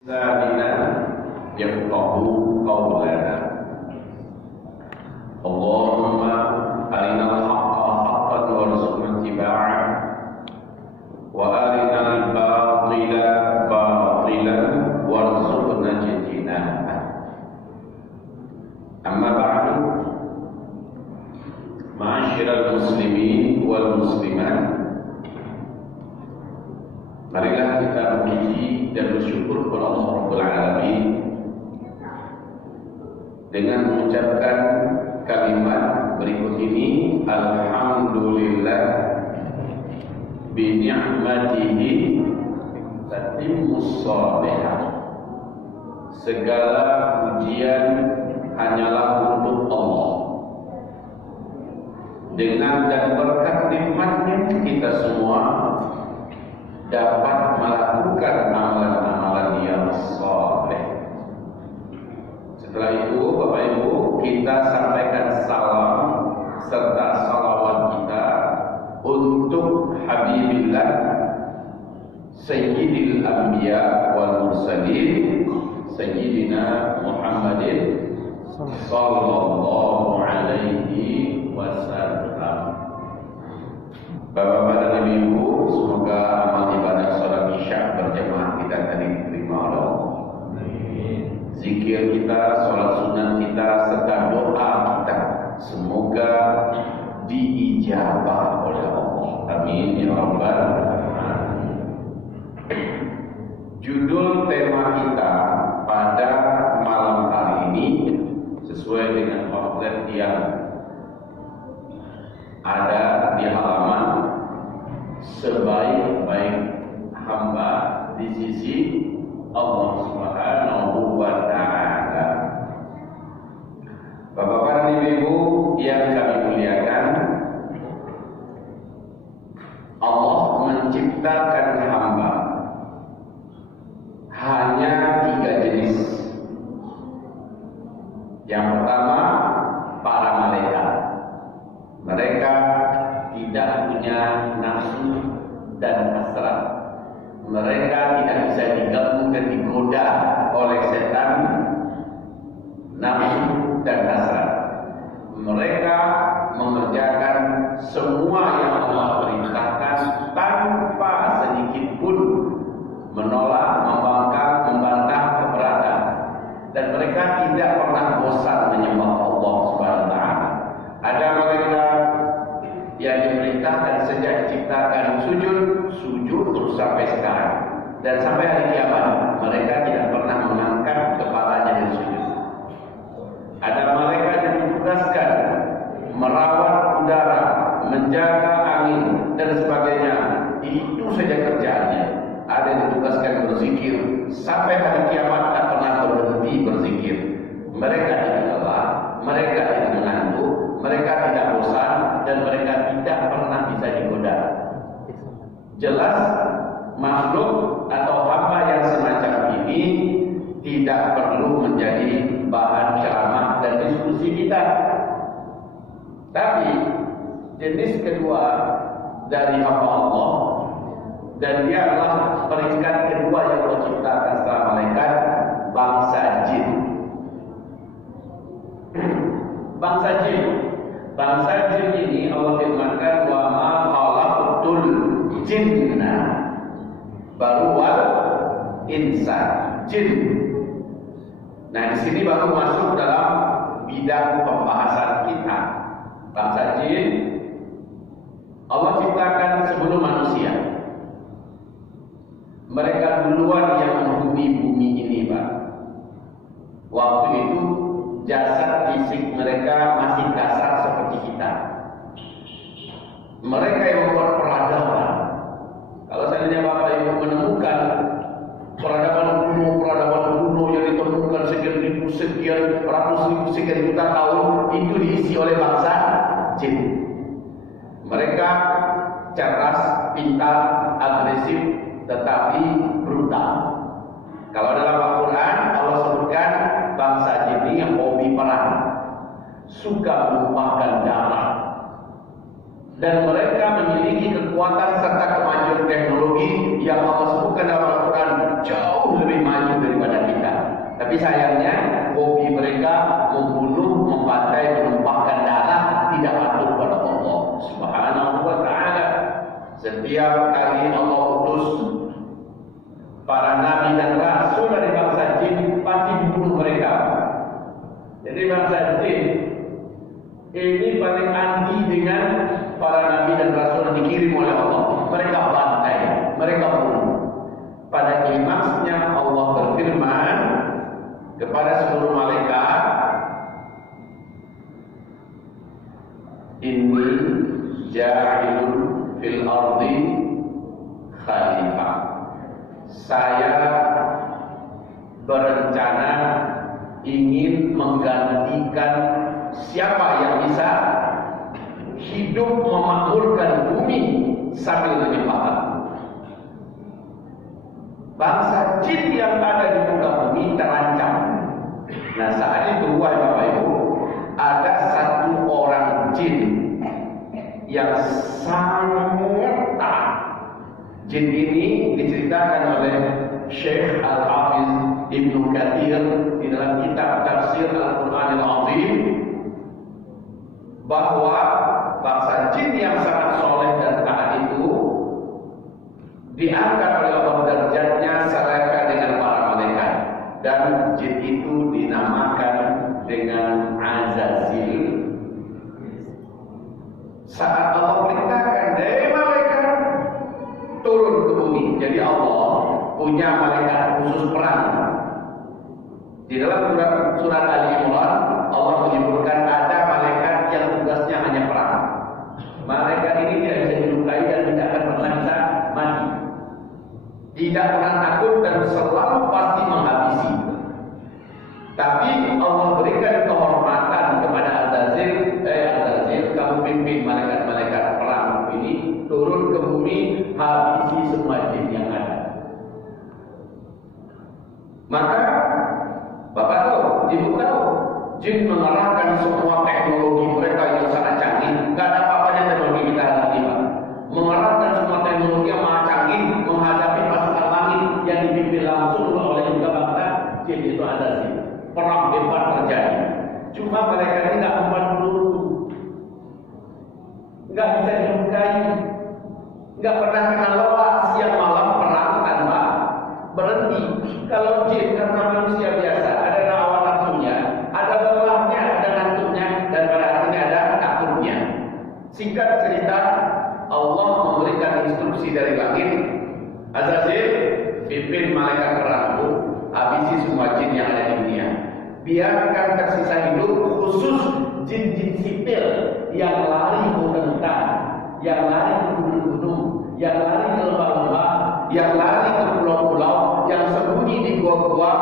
Bina yafqahu qawlana. Allahumma arinal haqqa haqqan warzuqna ittiba'ah wa arinal batila batilan warzuqna ijtinabah. Amma ba'du, ma'asyiral muslimin wal muslimat, marilah kita memuji dan bersyukur kepada Allah Rabbul Alamin dengan mengucapkan kalimat berikut ini: Alhamdulillah bi ni'matihi tatimmus shalihah. Segala pujian hanyalah untuk Allah. Dengan dan berkat nikmatnya kita semua dapat melakukan amalan-amalan yang saleh. Setelah itu, Bapak Ibu, kita sampaikan salam serta salawat kita untuk Habibillah Sayyidil Anbiya wal Mursalin Sayyidina Muhammadin sallallahu alaihi wasallam. Bapak-bapak dan ibu, semoga amal ibadah salat Isya berjamaah kita tadi diterima oleh Allah. Zikir kita, salat sunat kita, serta doa kita semoga diijabah oleh Allah. Amin ya rabbal alamin. Judul tema kita pada malam hari ini sesuai dengan pamflet yang ada di halaman sebaik-baik hamba di sisi Allah Subhanahu wa ta'ala. Bapak-bapak dan ibu yang kami muliakan, Allah menciptakan hamba hanya 3 jenis. Yang pertama, para malaikat. Mereka tidak punya nafsu dan hasrat. Mereka tidak bisa diganggu dan digoda oleh setan, nafsu dan hasrat. Mereka mengerjakan semua yang Allah perintahkan tanpa sedikit pun menolak, membantah keberatan. Dan mereka tidak pernah bosan menyembah Allah Subhanahu wa ta'ala. Ada mereka yang diperintahkan sejak diciptakan sujud terus sampai sekarang, dan sampai hari kiamat mereka tidak pernah mengangkat kepalanya dari sujud. Ada mereka yang ditugaskan merawat udara, menjaga angin dan sebagainya. Itu saja kerjaannya. Ada yang ditugaskan berzikir sampai hari kiamat, tak pernah berhenti berzikir. Mereka tidak lelah, mereka tidak mengantuk, mereka tidak bosan, dan mereka tidak pernah bisa digoda. Jelas makhluk atau hamba yang semacam ini tidak perlu menjadi bahan ceramah dan diskusi kita. Tapi jenis kedua dari hamba Allah, dan dia adalah peringkat kedua yang Allah ciptakan setelah malaikat, bangsa jin. Bangsa jin. Bangsa jin ini Allah firmankan, wa ma khalaqtul jinna baru wal insan, jin. Nah, di sini baru masuk dalam bidang pembahasan kita. Bangsa jin Allah ciptakan sebelum manusia. Mereka duluan yang menghuni bumi ini, Pak. Waktu itu jasad fisik mereka masih kasar seperti kita. Mereka yang membuat peradaban. Kalau seandainya Bapak Ibu menemukan peradaban kuno yang ditemukan sekian ribu, sekian ratus ribu, sekian juta tahun, itu diisi oleh bangsa jin. Mereka cerdas, pintar, agresif, tetapi brutal. Kalau dalam Al-Quran Allah sebutkan bangsa jin yang hobi perang, suka menumpahkan darah, dan mereka memiliki kekuatan serta kemajuan teknologi yang Allah sebutkan dalam Al-Quran jauh lebih maju dari Tapi sayangnya hobi mereka membunuh, membantai, menumpahkan darah tidak patuh pada Allah Subhanahu wa taala. Setiap kali Allah utus para nabi dan rasul dari bangsa jin, pasti dibunuh mereka. Jadi bangsa jin ini paling anti dengan para nabi dan rasul yang dikirim oleh Allah. Mereka bantai, mereka bunuh. Pada klimaksnya Allah berfirman kepada seluruh malaikat, inni ja'ilun fil ardi khalifah. Saya berencana ingin menggantikan siapa yang bisa hidup memakmurkan bumi sambil menyembah. Bangsa jin yang ada di muka bumi terancam. Nah, saat itu wahai Bapak Ibu, ada satu orang jin yang sangat taat. Jin ini diceritakan oleh Syekh Al-Hafiz Ibnu Katsir di dalam kitab Tafsir Al-Qur'an Al-Azim bahwa bangsa jin yang sangat soleh dan taat itu diangkat oleh Allah derajatnya selaka dengan para malaikat, dan jin itu dinamakan dengan Azazil. Saat Allah perintahkan dari malaikat turun ke bumi, jadi Allah punya malaikat khusus perang. Di dalam surat Ali Imran Allah menyebutkan ada malaikat yang tugasnya hanya perang. Malaikat ini tidak bisa dilukai dan tidak akan pernah bisa mati, tidak pernah takut dan selalu pasti menghabisi. Tapi Allah berikan kehormatan kepada Azazil. Azazil, kamu pimpin malaikat-malaikat perang ini turun ke bumi, habisi semua jin yang ada. Maka Bapak tahu, Ibu tahu, jin mengerahkan semua teknologi mereka yang sangat canggih. Tidak ada apa-apanya teknologi kita hari ini, Pak. Mengerahkan semua teknologi yang sangat canggih menghadapi pasukan langit yang dipimpin langsung oleh juga bangsa jin, itu Azazil. Perang hebat terjadi. Cuma mereka ini tidak mempan peluru, nggak bisa dilukai, nggak pernah kenal lelah, siang malam perang tanpa berhenti. Kalau jin karena manusia biasa, ada hawa nafsunya, ada lelahnya, ada ngantuknya, dan pada akhirnya ada takutnya. Singkat cerita, Allah memberikan instruksi dari langit, Azazil, pimpin malaikat perangku, habisi semua jin yang ada di dunia. Biarkan tersisa hidup khusus jin-jin sipil yang lari ke hutan, yang lari ke gunung-gunung, yang lari ke lembah-lembah, yang lari ke pulau-pulau, yang sembunyi di gua-gua,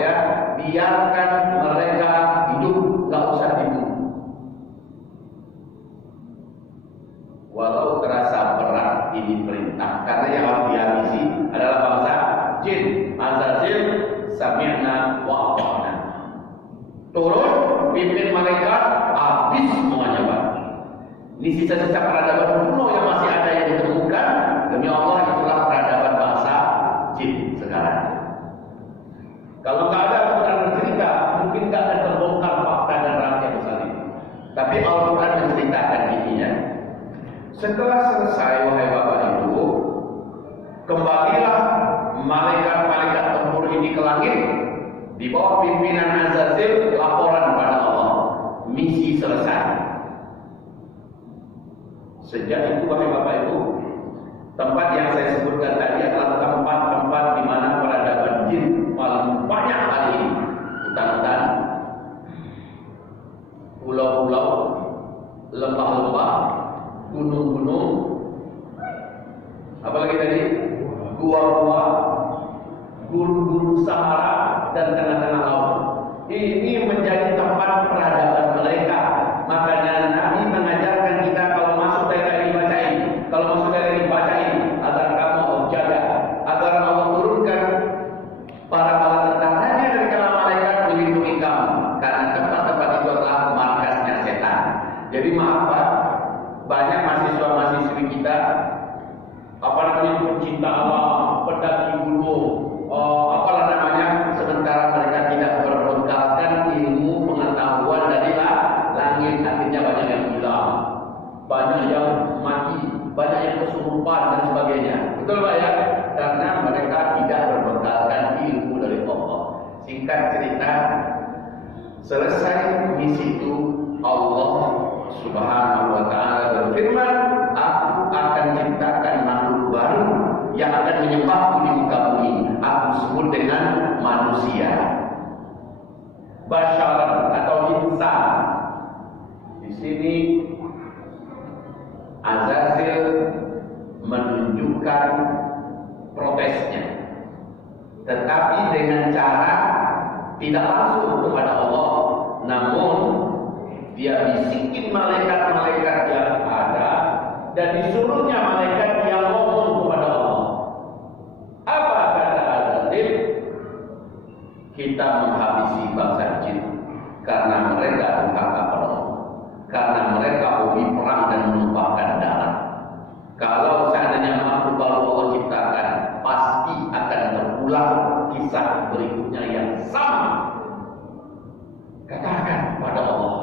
ya, biarkan mereka hidup, nggak usah dibunuh. Walau terasa berat ini perintah, karena yang harus dihabisi adalah bangsa jin. Azazil, sami'na wa ata'na. Turun, pimpin malaikat, habis semuanya, Pak. Ini sisa-sisa peradaban kuno yang masih ada yang ditemukan. Demi Allah, itulah peradaban bangsa jin sekarang. Kalau nggak ada Al-Quran bercerita, mungkin nggak akan terbongkar fakta dan rahasia besar ini. Tapi Al-Quran menceritakan ini, ya. Setelah selesai, wahai Bapak Ibu, kembalilah malaikat-malaikat tempur ini ke langit. Di bawah pimpinan Azazil, laporan pada Allah, misi selesai. Sejak itu, wahai Bapak Ibu, tempat yang saya sebutkan tadi adalah tempat-tempat di mana peradaban jin paling banyak kali ini. Hutan-hutan, pulau-pulau, lembah-lembah, gunung-gunung, apalagi tadi, gua-gua, gurun-gurun Sahara, dan tengah-tengah laut. Ini menjadi tempat peradaban mereka. Makanya Nabi mengajarkan kita kalau masuk daerah ini bacain, kalau masuk daerah ini bacain, agar kamu jaga, agar Allah turunkan para tentaranya dari kalangan malaikat melindungi kamu, karena tempat-tempat itu adalah markasnya setan. Jadi maaf Pak, banyak mahasiswa-mahasiswi kita apa namanya pencinta Allah, pendaki gunung, apalah namanya, sementara mereka tidak kesurupan dan sebagainya. Betul Pak ya? Karena mereka tidak berbekalkan ilmu dari Allah. Singkat cerita, selesai misi itu, Allah Subhanahu wa Ta'ala berfirman, aku akan ciptakan makhluk baru yang akan menyembahku di muka bumi. Aku sebut dengan manusia, basyaran atau insan. Di sini Azazil menunjukkan protesnya, tetapi dengan cara tidak langsung kepada Allah, namun dia bisikin malaikat-malaikat yang ada dan disuruhnya malaikat yang ngomong kepada Allah. Apa kata Azazil? Kita menghabisi bangsa jin karena mereka durhaka pada Allah, karena mereka hobi perang dan menumpahkan darah. Kalau seandainya makhluk baru Allah ciptakan, pasti akan terulang kisah berikutnya yang sama. Katakan pada Allah,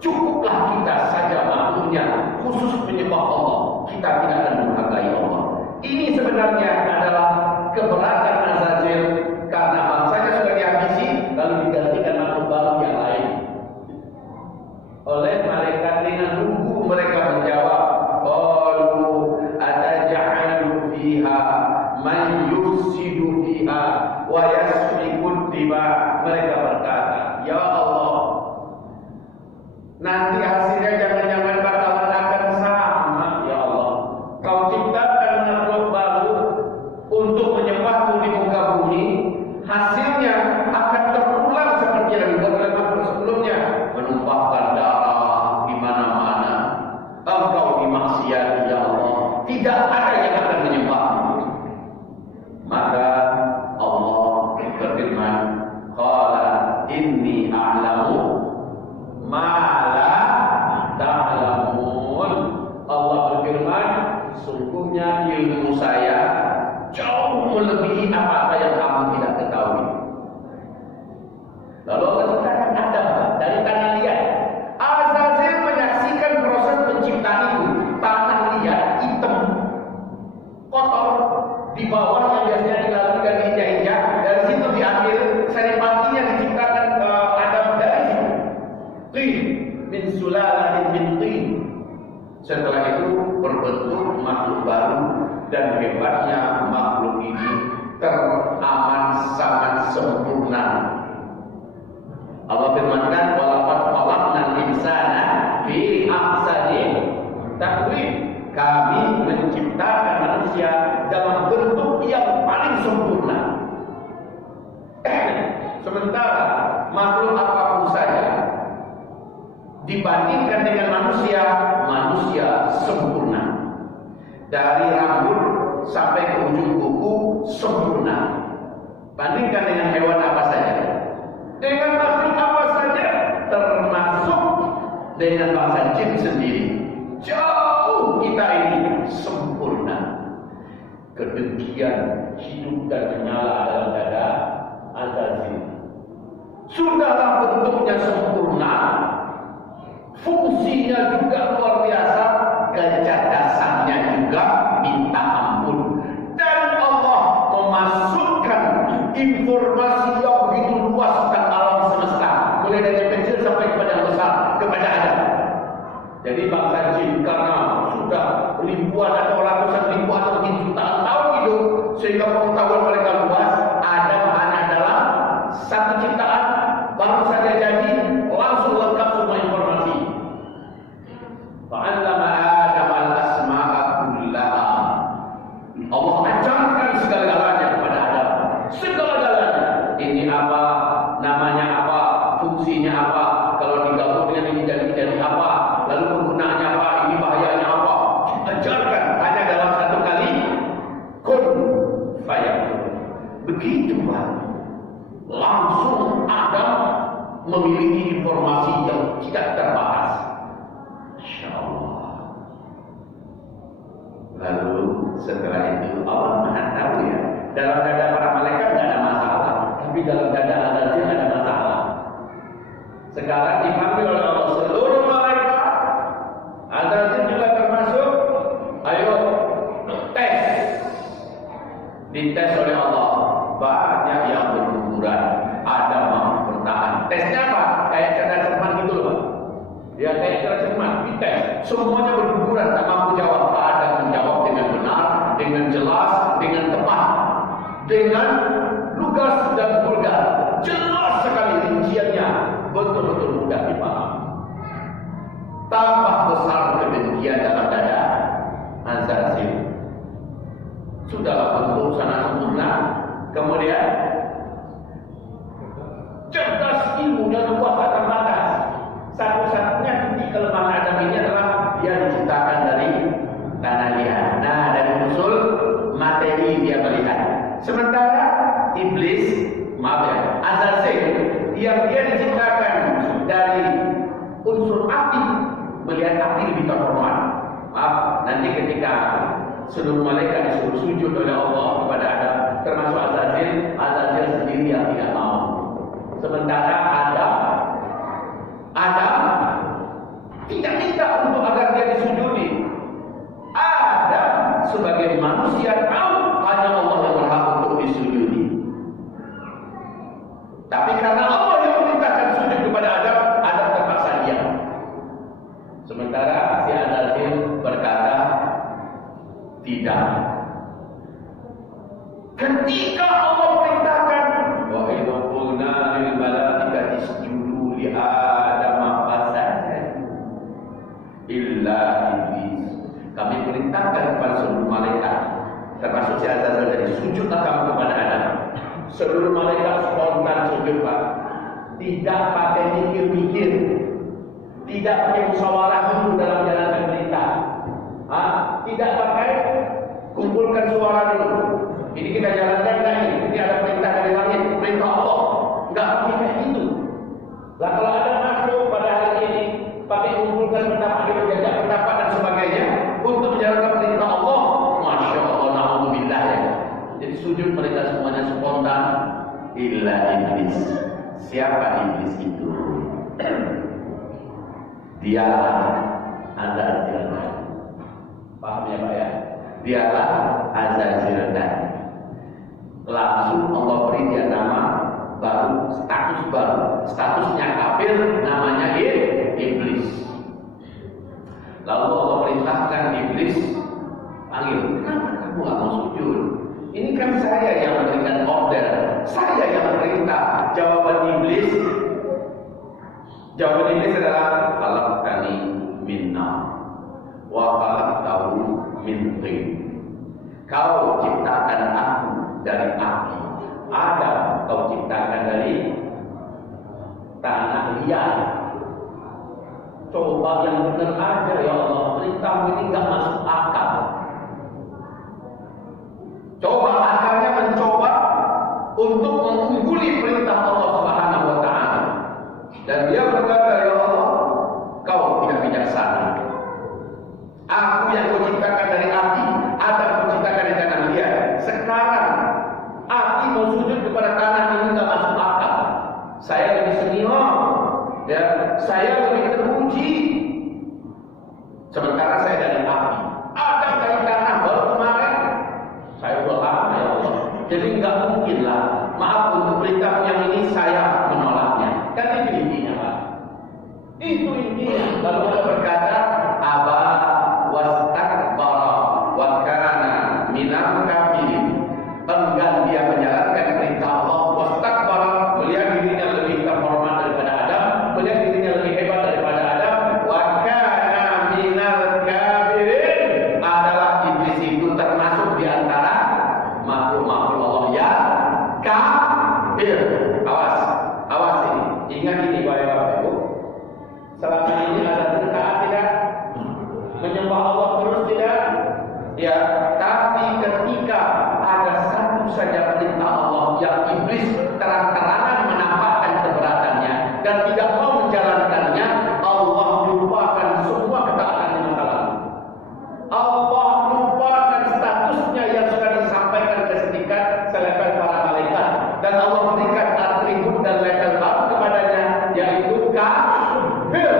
cukuplah kita saja makhluknya, khusus menyembah Allah. Kita tidak akan menghargai Allah. Ini sebenarnya adalah keberatan Azazil karena bangsanya sudah dihabisi, lalu digantikan makhluk baru yang lain. Oleh malaikat dengan lugu mereka menjawab, qalu ataj'alu fiha man yufsidu fiha wa yasfiku dima. Mereka berkata, ya Allah, nanti hasilnya jangan-jangan bakalan akan sama. Ya Allah, kau ciptakan makhluk baru untuk menyembahmu di muka bumi, hasilnya akan terulang seperti yang dibuat oleh makhluk sebelumnya, menumpahkan darah di mana-mana. Engkau dimaksiati ya Allah, tidak ada yang akan menyembahmu. Maka Allah berfirman, qala inni a'lamu ma la ta'lamun. Allah berfirman, sungguhnya ilmu saya jauh melebihi apa-apa yang kamu tidak ketahui. Lalu Allah ciptakan Adam dari tanah liat. Azazil menyaksikan proses penciptaan itu. Tanah liat hitam, kotor, di bawah yang biasanya dilalui dan diinjak-injak. Dari situ diambil senipatinya diciptakan Adam dari situ. Tin min sulalatin min tin. Setelah itu berbentuk makhluk baru, dan hebatnya makhluk ini teramat sangat sempurna. Allah firmankan, walaqad khalaqnal insana fi ahsani taqwim. Kami menciptakan manusia dalam bentuk yang paling sempurna. Sementara makhluk apapun saja dibandingkan dengan manusia, manusia sempurna. Dari rambut sampai ke ujung kuku sempurna. Bandingkan dengan hewan apa saja, dengan makhluk apa saja, termasuk dengan bangsa jin sendiri. Jauh kita ini sempurna. Kedengkian hidup dan menyala dalam dada Azazil. Sudahlah bentuknya sempurna, fungsinya juga luar biasa, kecerdasannya juga minta ampun. Dan Allah memasukkan informasi yang begitu luas tentang alam semesta, mulai dari yang kecil sampai kepada yang besar, kepada Adam. Jadi bangsa jin karena sudah ribuan atau ratusan ribu atau mungkin jutaan tahun hidup, sehingga pengetahuan mereka luas. Adam hanya dalam satu ciptaan, baru saja jadi, langsung lengkap semua informasi. Fa'allama Adam al-asma'a kullaha. Allah ajarkan segala-galanya kepada Adam. Segala-galanya. Ini apa, namanya apa, fungsinya apa, kalau digabung dengan ini jadi apa, lalu penggunaannya apa, ini bahayanya apa. Ajarkan hanya dalam satu kali, kun fayakun. Begitu Pak. Langsung Adam memiliki informasi yang tidak terbahas. Masya Allah. Lalu setelah itu Allah Maha tahu ya. Dalam dada para malaikat tidak ada masalah, tapi dalam dada Azazil ada masalah. Sekarang dipanggil oleh Allah seluruh malaikat, Azazil juga termasuk. Ayo dites oleh Allah, banyak yang berguguran, ada mampu bertahan. Tesnya apa? Kayak cerdas cermat gitu loh, Pak. Dia kayak cerdas cermat, dites, semuanya berguguran, tak mampu jawab. Ada menjawab dengan benar, dengan jelas, dengan tepat, dengan lugas dan vulgar, jelas sekali rinciannya, betul-betul mudah dipahami. Tambah besar kedengkian dalam dada Azazil. Sudahlah bentuk sana sempurna, kemudian cerdas, ilmunya luas tak terbatas. Satu-satunya titik kelemahan Adam ini adalah dia diciptakan dari tanah liat. Nah, dari unsur materi dia melihat. Sementara iblis, maaf ya, Azazil yang dia diciptakan dari unsur api, melihat api lebih terhormat. Maaf, nanti ketika seluruh malaikat disuruh sujud oleh Allah kepada Adam, termasuk Azazil sendiri yang tidak mau. Sementara Adam tidak minta untuk agar dia disujudi. Adam sebagai manusia tahu hanya Allah yang berhak untuk disujudi. Tapi karena Allah yang memerintahkan sujud kepada Adam, Adam terpaksa diam. Sementara si Azazil berkata, tidak. Ketika Allah perintahkan, wa idza qulna lil malaikati isjudu li Adam fasajadu illa iblis. Kami perintahkan kepada seluruh malaikat, termasuk si Azazil dari sujudlah kamu kepada Adam. Seluruh malaikat spontan sujud, Pak. Tidak pakai mikir-mikir, tidak pakai musyawarah dulu dalam menjalankan perintah. Tidak pakai kumpulkan suara dulu. Ini kita jalankan enggak ini? Ini ada perintah dari langit, perintah Allah. Enggak pakai kayak gitu. Lah kalau ada makhluk pada hari ini pakai kumpulkan pendapat, diajak pendapat dan sebagainya untuk menjalankan perintah Allah, masya Allah, na'udzubillah ya. Jadi sujud mereka semuanya spontan, illa iblis. Siapa iblis itu? Dia Azazil. Paham ya Pak ya? Dialah Azazil tadi. Langsung Allah beri dia nama baru, status baru. Statusnya kafir, namanya iblis. Lalu Allah perintahkan iblis, panggil, kenapa kamu gak mau sujud? Ini kan saya yang memberikan order, saya yang perintah. Jawaban iblis adalah khalaqtani min nar wa khalaqtahu min tin. Kau ciptakan aku dari api, Adam kau ciptakan dari tanah liat. Coba yang benar aja ya Allah, perintahmu ini enggak masuk akal. Coba akalnya mencoba untuk mengungguli perintah Allah Subhanahu wa taala. Dan dia berkata, ya Allah, kau tidak bijaksana. Aku yang kau ciptakan dari api, Adam kau ciptakan dari tanah liat. Sekarang api mau sujud kepada tanah ini tidak masuk akal. Saya lebih senior, ya, saya lebih teruji. Sementara saya dari api, Adam dari tanah baru kemarin. Saya udah lama ya Allah. Jadi nggak mungkin lah. Maaf untuk perintah yang ini saya menolaknya. Kan itu intinya Pak. Itu intinya. Lalu Allah berkata, Aba wastakbara wa kana minal kafirin. Enggan dia menjalankan perintah Allah. Wastakbara, melihat dirinya lebih terhormat daripada Adam, melihat dirinya lebih hebat daripada Adam. Wa kana minal kafirin, adalah iblis itu termasuk di antara makhluk-makhluk Allah yang kafir. Awas ini. Ingat ini Bapak Ibu. Selama ini ada berkah tidak? Menyembah Allah terus tidak? Ya, tapi ketika ada satu saja perintah Allah yang iblis terang-terangan menampakkan keberatannya dan tidak mau menjalankannya, Allah lupakan semua ketaatan di masa lalu. Allah lupakan statusnya yang sudah disampaikan ke setingkat selevel para malaikat, dan Allah berikan atribut dan level baru kepadanya, yaitu kafir,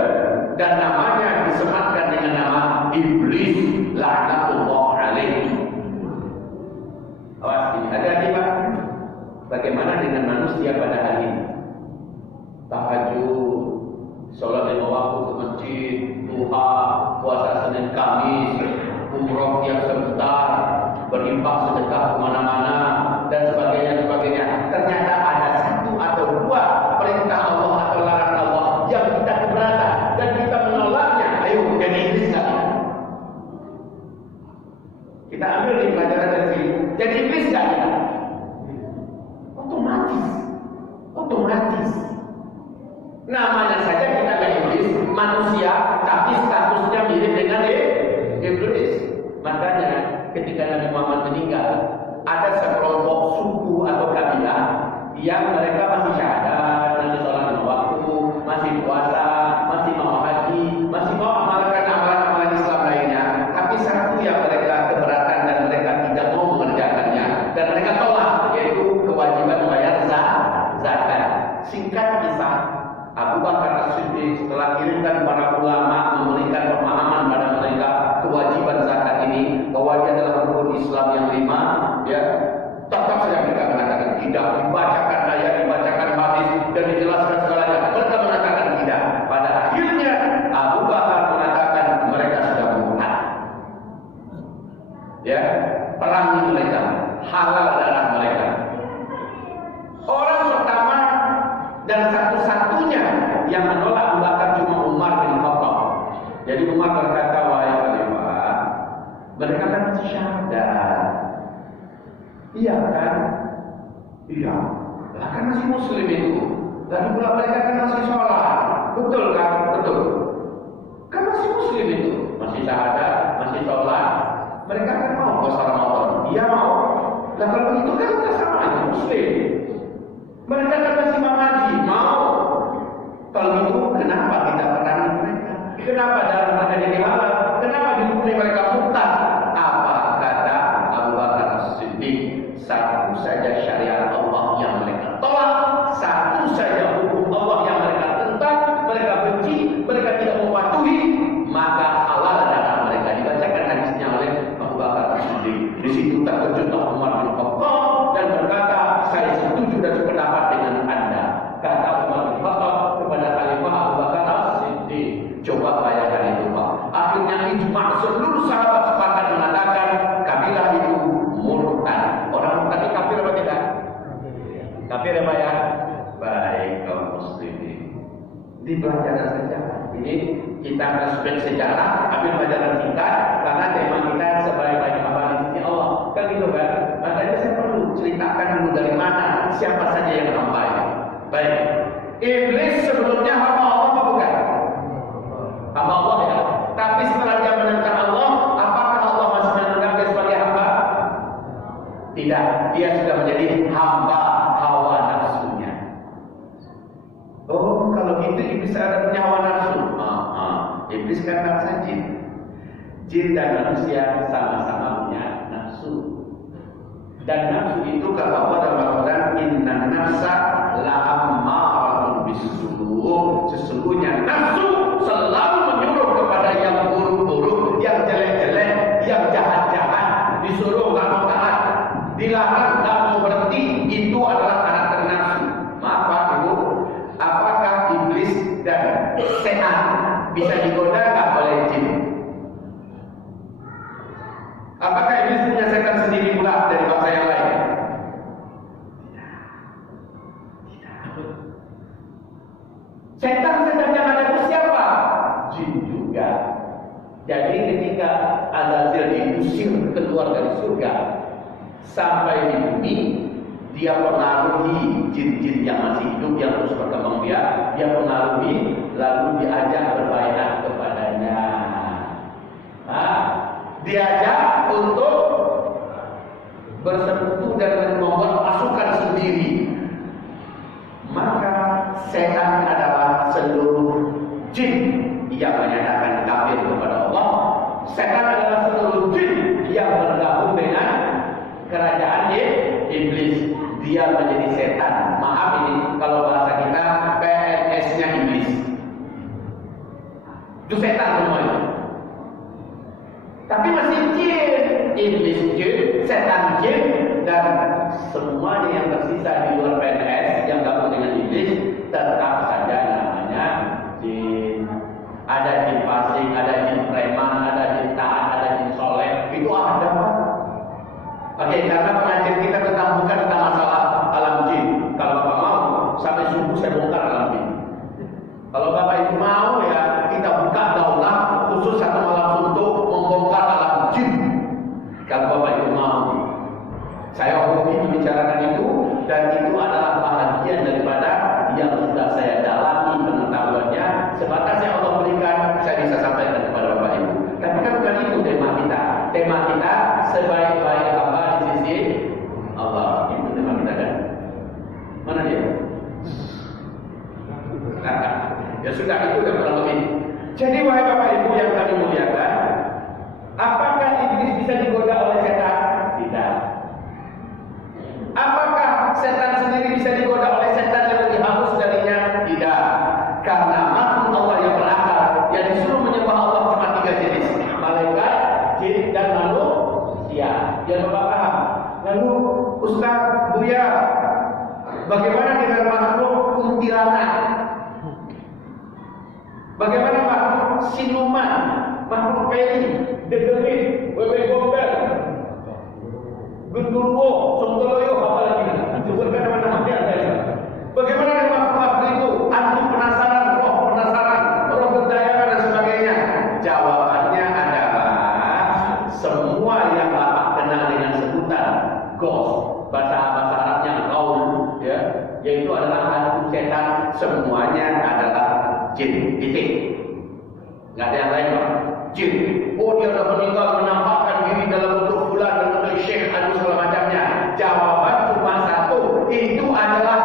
dan namanya disematkan dengan nama iblis, laknatullah alaihi. Awas, bagaimana dengan manusia pada hari ini? Tahajud, sholat 5 waktu ke masjid, duha, puasa Senin Kamis, umroh tiap sebentar, berinfak sedekah kemana-mana, dan sebagainya. Ternyata ada satu atau dua perintah Allah atau larangan Allah yang kita keberatan dan kita menolaknya. Ayo, jadi iblis nggak? Kita ambil di pelajaran dari sini. Jadi iblis nggak? Otomatis. Namanya saja kita nggak iblis, manusia, tapi statusnya mirip dengan iblis. Makanya ketika Nabi Muhammad meninggal, ada sekelompok suku atau kabilah yang mereka masih syahadat, masih sholat 5 waktu, masih puasa, masih mau haji, masih mau amalkan amalan-amalan Islam lainnya. Tapi satu yang mereka keberatan dan mereka tidak mau mengerjakannya dan mereka tolak, yaitu kewajiban membayar zakat. Singkat kisah, Abu Bakar As-Siddiq setelah kirimkan para ulama memberikan pemahaman pada mereka kewajiban zakat ini, bahwa dia adalah rukun Islam yang 5, ya, tetap saja mereka mengatakan tidak, dibacakan ayat, dibacakan hadis dan dijelaskan segalanya. Mereka mengatakan tidak. Pada akhirnya Abu Bakar mengatakan mereka sudah murtad. Ya, perangi mereka, halal darah mereka. Orang pertama dan satu-satunya yang menolak Abu Bakar cuma Umar bin Khattab. Jadi Umar berkata, wahai khalifah, mereka kan masih syahadat. Iya kan? Iya. Lah kan masih muslim itu. Lagi pula mereka kan masih sholat. Betul kan? Betul. Kan masih muslim itu. Masih syahadat, masih sholat. Mereka kan mau puasa Ramadan. Iya mau. Lah kalau begitu kan kita sama aja muslim. Mereka kan masih mengaji, mau. Kalau itu kenapa kita perangi mereka? Kenapa dalam mereka jadi halal? Kenapa dihukumi mereka murtad? Apa kata Abu Bakar As-Siddiq? Satu saja syariat Allah yang mereka tolak, satu saja hukum Allah yang mereka tentang, mereka benci, mereka tidak mematuhi, maka halal darah mereka. Dibacakan hadisnya oleh Abu Bakar As-Siddiq. Di situ terkejutlah Umar bin Khattab dan berkata, saya setuju dan sependapat dengan Anda. Kata Umar bin Khattab kepada Khalifah Abu Bakar As-Siddiq. Coba bayangkan itu, Pak. Akhirnya ijma' seluruh sahabat sepakat mengatakan kabilah itu murtad. Orang murtad itu kafir apa tidak? Kafir ya, Pak ya? Baik, kaum muslimin. Di pelajaran saja. Ini kita flashback sejarah, ambil pelajaran singkat karena tema kita sebaik-baik amal di sisi Allah. Kan gitu kan? Makanya saya perlu ceritakan dulu dari mana, siapa saja yang hamba ini. Baik. Iblis sebelumnya hamba Allah apa bukan? Hamba Allah ya. Tapi setelah dia menentang Allah, apakah Allah masih menganggap dia sebagai hamba? Tidak. Dia sudah menjadi hamba hawa nafsunya. Oh, kalau gitu iblis ada punya hawa nafsu. Iblis kan nafsa jin. Jin dan manusia sama-sama punya nafsu. Dan nafsu itu kata Allah dalam Al-Quran, inna nafsa la'ammaratun bisu'u. Sesungguhnya nafsu selalu menyuruh kepada yang buruk-buruk, yang jelek-jelek, yang jahat-jahat. Disuruh nggak mau taat, dilarang nggak mau berhenti. Itu adalah karakter nafsu. Maaf Pak Ibu, apakah iblis dan setan bisa digoda nggak oleh jin? Apakah iblis punya setan sendiri pula dari bangsa yang lain? Tidak. Setan-setan yang ada itu siapa? Jin juga. Jadi ketika Azazil diusir keluar dari surga sampai di bumi, dia pengaruhi jin-jin yang masih hidup yang terus berkembang biak. Dia pengaruhi lalu diajak berbaiat kepadanya. Diajak untuk bersekutu dan membuat pasukan sendiri. Maka setan adalah seluruh jin yang menyatakan kafir kepada Allah. Setan adalah seluruh jin yang bergabung dengan kerajaan iblis. Dia menjadi setan. Maaf ini kalau bahasa kita PNS-nya iblis. Itu setan semuanya. Tapi masih jin, iblis jin, setan jin, dan semuanya yang tersisa di luar PNS yang gabung dengan iblis tetap saja namanya jin. Ada jin fasik, ada jin preman, ada jin taat, ada jin soleh, itu ada. Oke, karena pengajian kita bukan tentang masalah alam jin. Kalau Bapak mau, sampai subuh saya bongkar alam jin. Kalau Bapak Ibu mau ya, kita buka daulah khusus satu malam untuk membongkar alam jin. Kalau Bapak Ibu mau, saya hobi membicarakan itu, dan itu adalah bahagian daripada yang sudah saya dalami pengetahuannya. Sebatas yang Allah berikan, saya bisa sampaikan kepada Bapak Ibu. Tapi kan bukan itu tema kita. Tema kita sebaik-baik hamba di sisi Allah. Itu tema kita kan? Mana dia? Ya sudah, itu udah kurang lebih. Jadi wahai Bapak Ibu yang kami muliakan, apakah iblis bisa digoda oleh setan? Tidak. Apakah setan sendiri bisa digoda oleh setan yang lebih halus darinya? Tidak. Karena makhluk Allah yang berakal, yang disuruh menyembah Allah cuma 3 jenis: malaikat, jin, dan manusia. Yang Bapak paham. Lalu Ustaz, Buya, bagaimana dengan makhluk kuntilanak? Bagaimana makhluk siluman, makhluk peri, degelit, wewe gombel, gendurwo, sontoloyo, apa lagi? Sebutkan nama-nama dia. Bagaimana dengan makhluk itu? Antum penasaran, roh penasaran, roh gentayangan dan sebagainya. Jawabannya adalah semua yang Bapak kenal dengan sebutan ghost, bahasa Arabnya gaul, ya, yaitu adalah hantu setan, semuanya adalah jin, titik. Nggak ada yang lain, Pak. Jin. Oh, dia sudah meninggal, menampakkan diri dalam bentuk fulan dan bentuk syekh dan segala macamnya. Jawaban cuma satu, itu adalah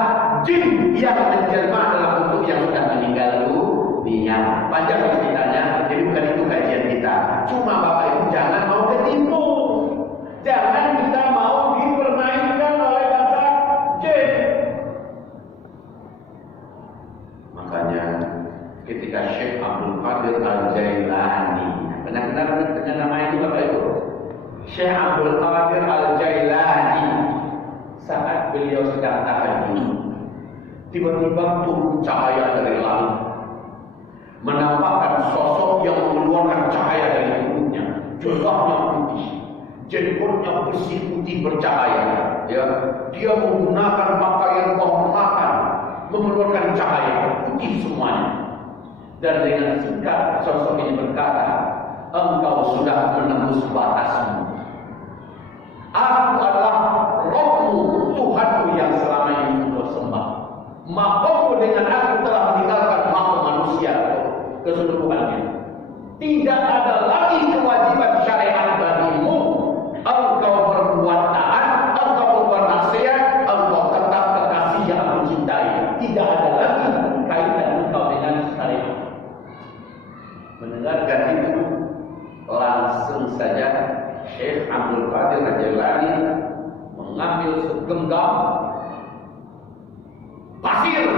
jin yang menjelma dalam bentuk yang sudah meninggal dunia. Panjang ceritanya, jadi bukan itu kajian kita. Cuma Bapak Ibu jangan mau ketipu. Jangan kita mau dipermainkan oleh bangsa jin. Makanya ketika Syekh Abdul Qadir Al-Jailani, pernah dengar nama itu Bapak Ibu? Syekh Abdul Qadir Al-Jailani, saat beliau sedang tahajud, tiba-tiba turun cahaya dari langit, menampakkan sosok yang mengeluarkan cahaya dari tubuhnya. Jubahnya putih, jenggotnya bersih putih bercahaya. Ya, dia menggunakan pakaian kehormatan, mengeluarkan cahaya putih semuanya. Dan dengan singkat sosok ini berkata, engkau sudah menembus batasmu. Aku adalah Rohmu, Tuhanmu yang selama ini engkau sembah. Maka dengan aku telah meninggalkan makhluk manusia keseluruhannya. Tidak ada lagi kewajiban syariat bagimu. Engkau berbuat taat, engkau berbuat nasihat, engkau tetap kekasih yang aku cintai. Tidak ada lagi kaitan engkau dengan syariat. Mendengarkan itu, langsung saja Syekh Abdul Qadir Al-Jailani mengambil segenggam pasir.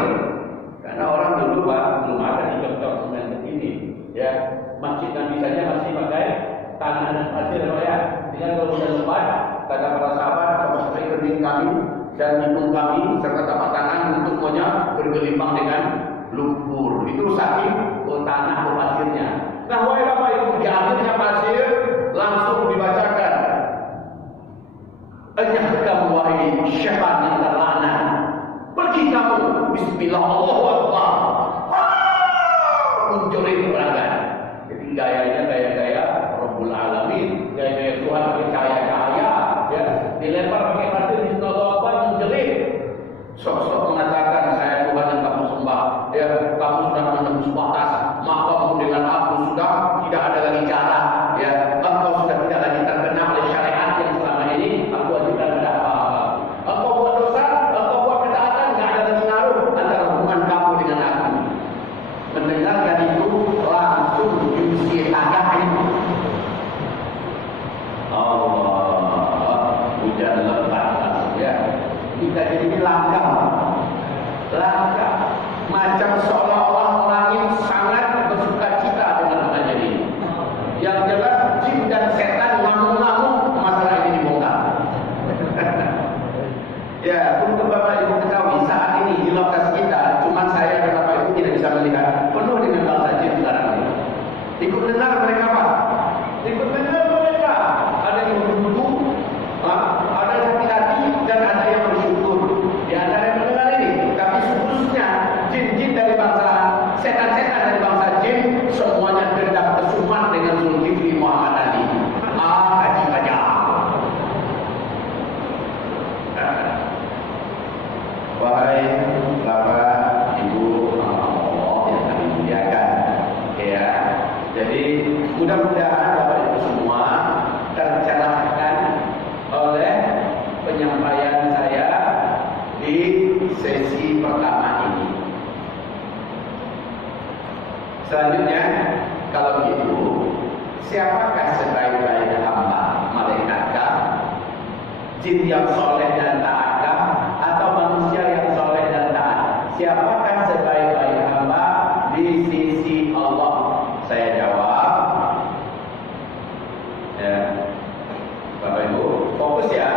Karena orang dulu Pak, belum ada dicocok semen begini, ya. Masjid Nabi saja masih pakai tanah dan pasir, ya. Tinggal kalau sudah lebat, kata para sahabat, sampai kening kami dan hidung kami serta tapak tangan untuk semuanya bergelimpang dengan lumpur. Itu saking tanah atau pasirnya. Nah, wahai Bapak Ibu, di akhirnya pasir langsung dibacakan, "Enyahkam wahai syaitan yang terlaknat, pergi kamu, bismillah, Allahu Akbar." Munculin perangan. Jadi gayanya gaya-gaya Rabbul Alamin, gaya-gaya Tuhan pakai cahaya-cahaya, ya, dilempar pakai pasir, bismillah, Allahu Akbar, munculin. Sok-sok mengatakan, saya Tuhan yang kamu sembah, ya, kamu sudah menembus batas, maka dengan aku sudah tidak ada lagi cara, ya, engkau sudah tidak lagi terkena oleh syariat yang selama ini aku wajibkan pada apa-apa. Engkau buat dosa, engkau buat ketaatan, tidak ada lagi ngaruh antara hubungan kamu dengan aku. Mendengarkan itu langsung diusi tagahin. Allah, hujan lebat, ya. Kita jadi langkah, macam seolah-olah orang ini sangat bersuka cita dengan pengajian ini. Yang jelas jin dan setan ngamuk-ngamuk masalah ini dibongkar. Selanjutnya, kalau gitu, siapakah sebaik-baik hamba? Malaikatkah? Jin yang soleh dan taatkah? Atau manusia yang soleh dan taat? Siapakah sebaik-baik hamba di sisi Allah? Saya jawab, ya, Bapak Ibu, fokus ya.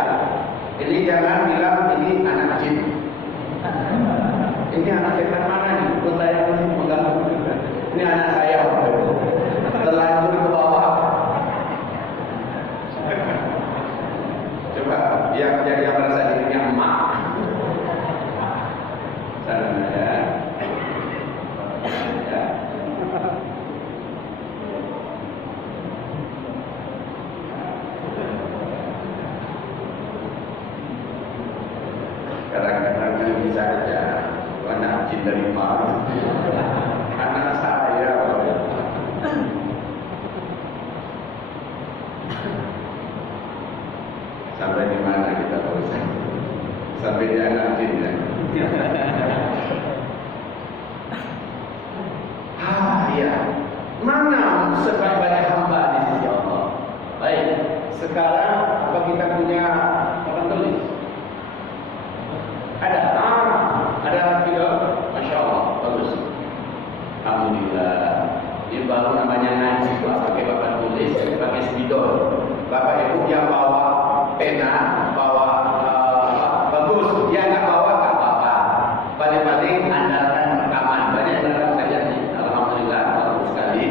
Ini jangan bilang ini anak jin. Ini anak setan mana nih? Saya masih mengganggu. Ini anak saya, terlanjur ke bawah. Coba yang merasa dirinya emak. Sana ya. Ya. Kadang-kadang bisa aja anak jin dari mana? Anak saya. Sampai di mana kita tahu? Sampai di anak jin ya. Iya. Mana sebaik-baik hamba di sisi Allah? Baik. Sekarang apa kita punya papan tulis? Ada video, masya Allah, bagus. Alhamdulillah. Ini baru namanya ngaji, pakai papan tulis, pakai spidol. Bapak Ibu yang bawa pena, bawa bagus. Yang nggak bawa nggak apa-apa. Paling-paling andalkan rekaman. Banyak yang rekam saja nih. Alhamdulillah, bagus sekali.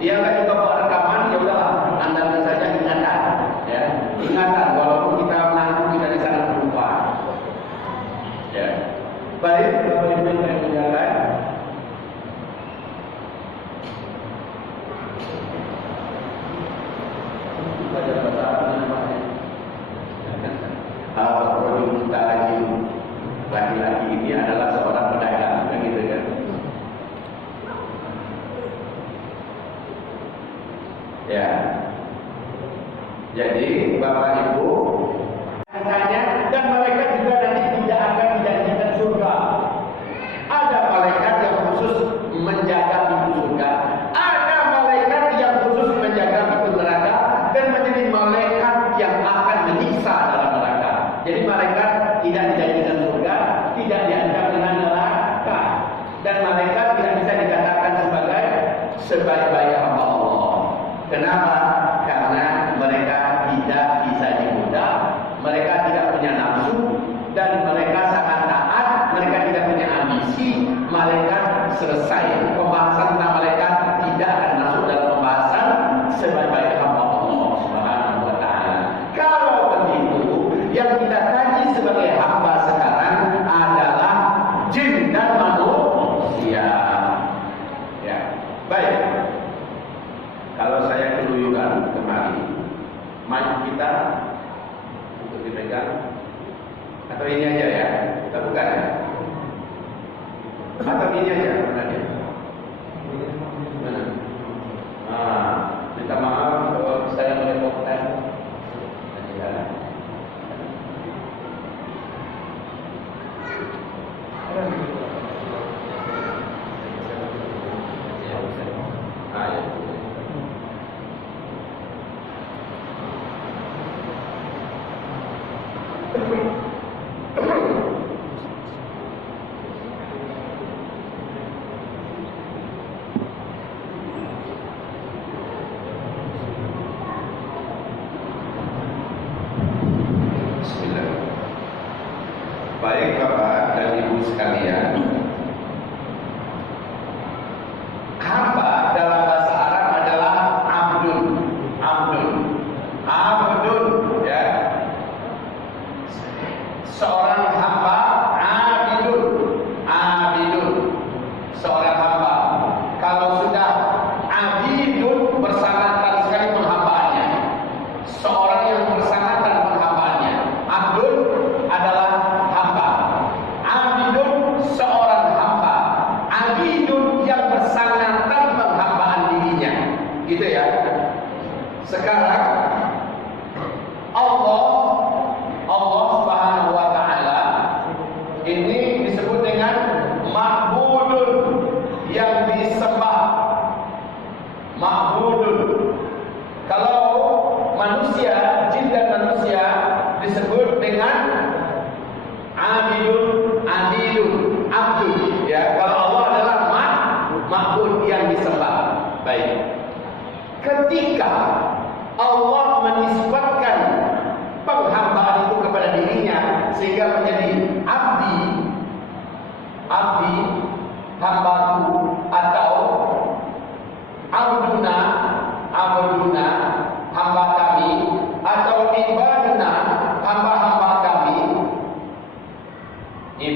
Dia nggak juga bawa rekaman, ya udahlah, andalkan saja ingatan. Ya, ingatan. Walaupun kita mengaku kita di sana berubah. Ya. Baik, Bapak Ibu yang berjalan. Baca bahasa Arab namanya. Al-Rajul Tajir. Laki-laki ini adalah seorang pedagang, kan gitu kan? Ya. Jadi Bapak Ibu katanya, dan mereka juga nanti tidak akan dijanjikan surga. Ada malaikat yang khusus menjaga pintu surga, ada malaikat yang khusus menjaga pintu neraka, dan menjadi malaikat yang akan menyiksa dalam neraka. Jadi malaikat tidak dijanjikan surga, tidak diancam dengan neraka, dan malaikat tidak bisa dikatakan sebagai sebaik-baik hamba Allah. Kenapa? Karena mereka tidak bisa digoda, mereka tidak punya nafsu, dan mereka sangat taat, mereka tidak punya ambisi. Malaikat selesai. Pembahasan tentang malaikat tidak akan masuk dalam pembahasan sebaik-baik hamba Allah Subhanahu wa Ta'ala. Kalau begitu, yang kita kaji sebagai hamba sekarang adalah jin dan manusia. Ya, baik. Kalau saya keluyuran kemari, mic kita untuk dipegang, atau ini aja ya, kita buka ya, atau ini aja, mana? Minta maaf kalau saya merepotkan. Baik Bapak dan Ibu sekalian, hamba dalam bahasa Arab adalah abdun, ya. Seorang hamba abidun, seorang hamba. Kalau sudah abidun bersanatan sekali penghambaannya, seorang yang bersanatan penghambaannya. Abdun adalah hamba.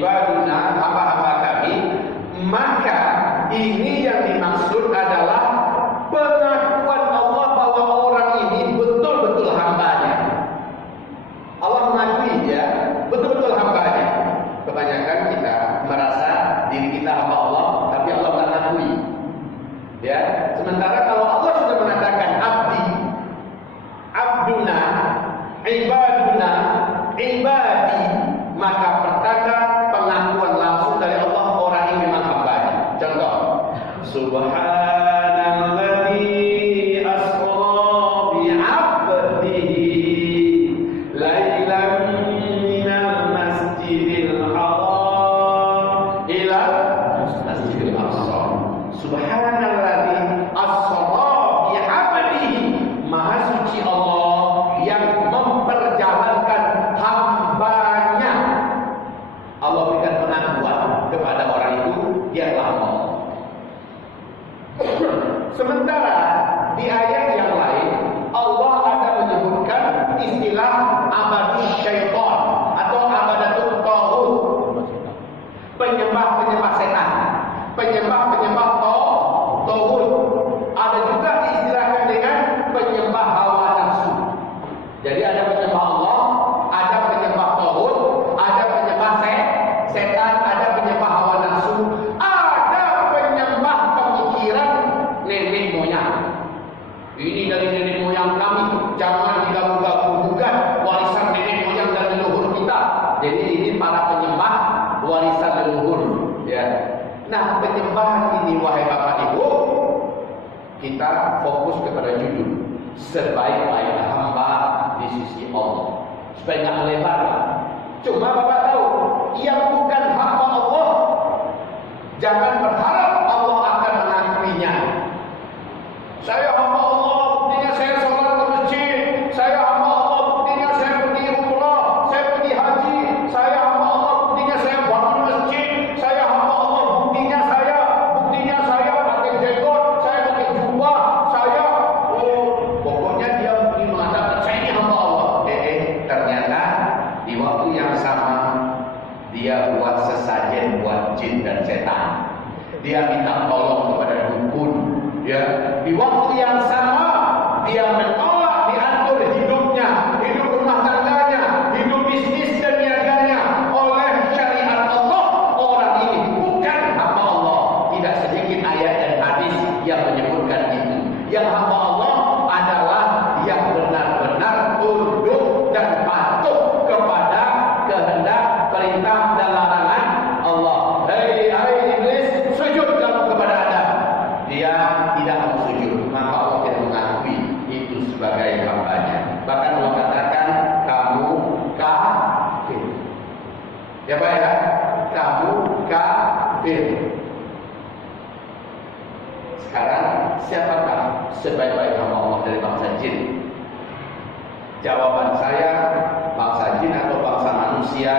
ibaduna, hamba-hamba kami, maka ini yang dimaksud adalah pengakuan Allah bahwa orang ini betul-betul hambanya. Allah mengakui dia betul-betul hambanya. Kebanyakan kita merasa diri kita hamba Allah, tapi Allah tidak mengakui. Ya, sementara kalau Allah sudah mengatakan abdi, abduna, ibaduna, ibadi, maka pertanda pengakuan langsung dari Allah orang ini memang hambanya. Contoh, Subhanalladzi asra bi 'abdihi lailan minal masjidil haram ila masjidil aqsa. Subhanalladzi asra bi 'abdihi, maha suci Allah yang memperjalankan hambanya. Allah berikan pengakuan kepada orang itu, dia telah mau. Sementara di ayat yang lain Allah ada menyebutkan istilah abadus syaitan atau abadatul taghut, penyembah-penyembah setan, penyembah-penyembah taghut. Ada juga diistilahkan dengan penyembah hawa nafsu. Jadi ada penyembah Allah, ada penyembah taghut, ada penyembah setan, ada penyembah hawa nafsu, ada penyembah pemikiran nenek moyang. Ini dari nenek moyang kami, jangan diganggu-gugat warisan nenek moyang dan leluhur kita. Jadi ini para penyembah warisan leluhur. Ya. Nah, penyembahan ini wahai Bapak Ibu, kita fokus kepada judul sebaik-baik hamba di sisi Allah, supaya nggak melebar. Cuma Bapak tahu, yang bukan hamba Allah, jangan berharap Allah akan mengakuinya. Saya hamba Allah, buktinya saya sholat ke masjid. Saya hamba Allah, buktinya saya pergi umrah, saya pergi haji. Saya hamba Allah, buktinya saya bangun masjid. Saya hamba Allah, buktinya saya pakai jenggot, saya pakai jubah, saya pokoknya dia mengatakan saya ini hamba Allah. Ternyata di waktu yang sama dia buat sesajen buat jin dan setan. Dia minta tolong kepada dukun. Ya, di waktu yang sama dia menolak diatur hidupnya, hidup rumah tangganya, hidup bisnis dan niaganya oleh syariat Allah. Orang ini bukan hamba Allah. Tidak sedikit ayat dan hadis yang menyebutkan itu. Yang hamba Allah adalah yang benar-benar tunduk dan patuh kepada kehendak, perintah dan larangan Allah. Hei iblis, sujud kamu kepada Adam. Dia tidak mau sujud, maka Allah tidak mengakui itu sebagai hambanya. Bahkan Allah katakan kamu kafir. Ya Pak ya, kamu kafir. Sekarang siapakah sebaik-baik hamba Allah dari bangsa jin? Jawaban saya, bangsa jin atau bangsa manusia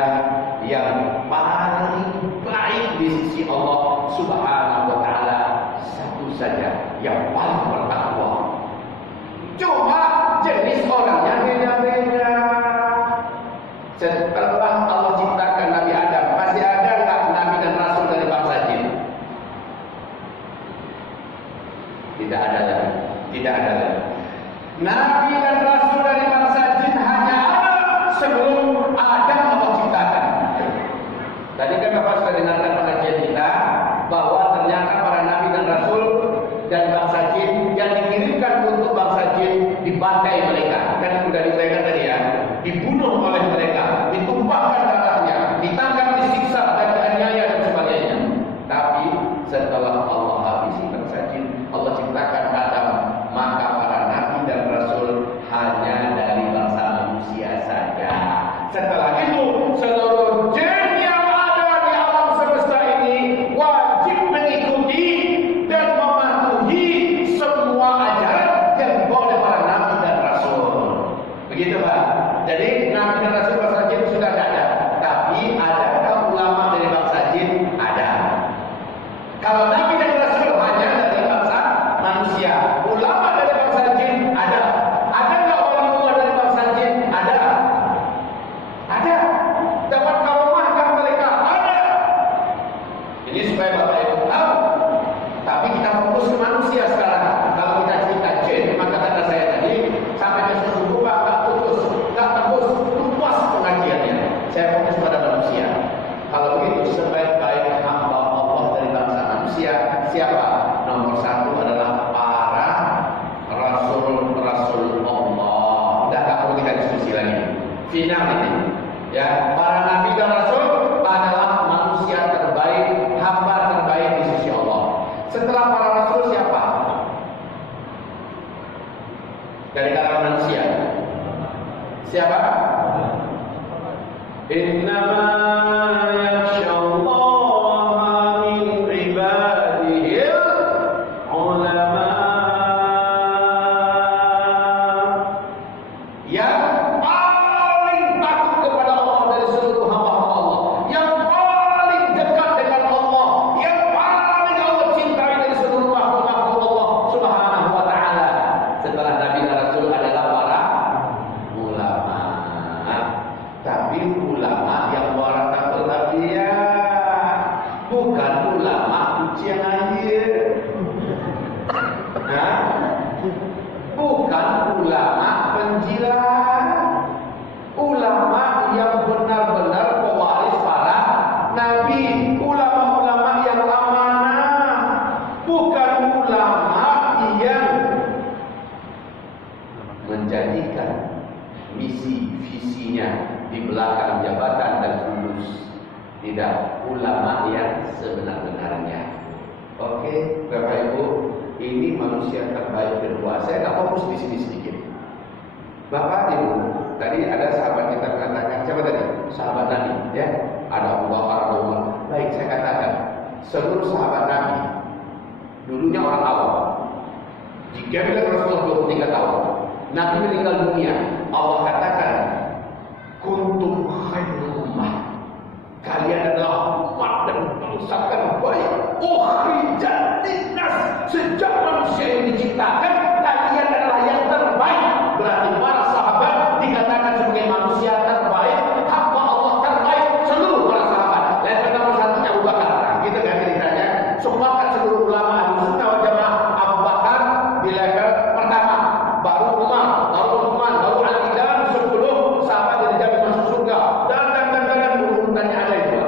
yang paling baik di sisi Allah Subhanahu wa ta'ala satu saja, yang paling bertakwa. Cuma jenis orangnya beda-beda. Setelah Allah ciptakan Nabi Adam, masih ada nggak Nabi dan Rasul dari bangsa jin? Tidak ada lagi. Tidak ada lagi. Nabi dan Rasul dari bangsa jin hanya ada sebelum Adam Allah ciptakan. Tadi kan Bapak sudah dengarkan pengajian kita bahwa ternyata para Nabi dan Rasul dan bangsa jin yang dikirimkan untuk bangsa jin dibantai mereka. Kan sudah diuraikan tadi ya, dibunuh oleh mereka, ditumpahkan darahnya, ditangkap, disiksa dan dianiaya dan sebagainya. Tapi setelah Allah habisi bangsa jin, Allah ciptakan Adam, maka para Nabi dan Rasul hanya dari bangsa manusia saja. Setelah itu seluruh jin yang ada di alam semesta ini wajib mengikuti dan mematuhi semua ajaran yang dibawa oleh para Nabi dan Rasul. Begitu Pak. Jadi Nabi dan Rasul bangsa jin sudah tidak ada. Tapi adakah ulama dari bangsa jin? Ada. Kalau Nabi dan Rasul hanya dari bangsa manusia, ulama dari bangsa jin ada. Ada nggak orang tua dari bangsa jin? Ada. Ada. final ini. Ya, para nabi dan rasul adalah manusia terbaik, hamba terbaik di sisi Allah. Setelah para rasul siapa? Dari kalangan manusia. Siapa? Innama yakhsyallaha min ibadihil ulama. Yang paling takut kepada Allah dari seluruh hamba-hamba Allah, yang paling dekat dengan Allah, yang paling Allah cintai dari seluruh makhluk-makhluk Allah Subhanahu wa taala. Setelah nabi dan rasul adalah para ulama. Tapi ulama yang warasatul anbiya, bukan ulama ujian akhir. Bukan ulama penjilat, ulama yang benar-benar pewaris para nabi, ulama-ulama yang amanah, bukan ulama yang menjadikan misi visinya di belakang jabatan dan fulus. Tidak, ulama yang sebenar-benarnya. Oke, Bapak Ibu, ini manusia terbaik kedua. Saya nggak fokus di sini sedikit. Bapak Ibu, tadi ada sahabat kita mengatakan, siapa tadi? Sahabat Nabi, ya. Ada Abu Bakar, ada Umar. Baik, saya katakan, seluruh sahabat Nabi dulunya orang awam. Jika bila Rasulullah 23 tahun, Nabi meninggal dunia, Allah katakan, kuntum khairul ummah. Kalian adalah umat dan bangsa terbaik. Ukhrijat linnas, sejak manusia yang diciptakan, kalian adalah yang terbaik. Berarti para sahabat dikatakan sebagai manusia terbaik, hamba Allah terbaik, seluruh para sahabat. Level nomor satunya Abu Bakar. Gitu kan ceritanya. Sepakat seluruh ulama Ahlussunnah wal Jamaah, Abu Bakar di level pertama, baru Umar, baru Utsman, baru Ali, dan 10 sahabat yang dijamin masuk surga. Dan urutannya ada itu.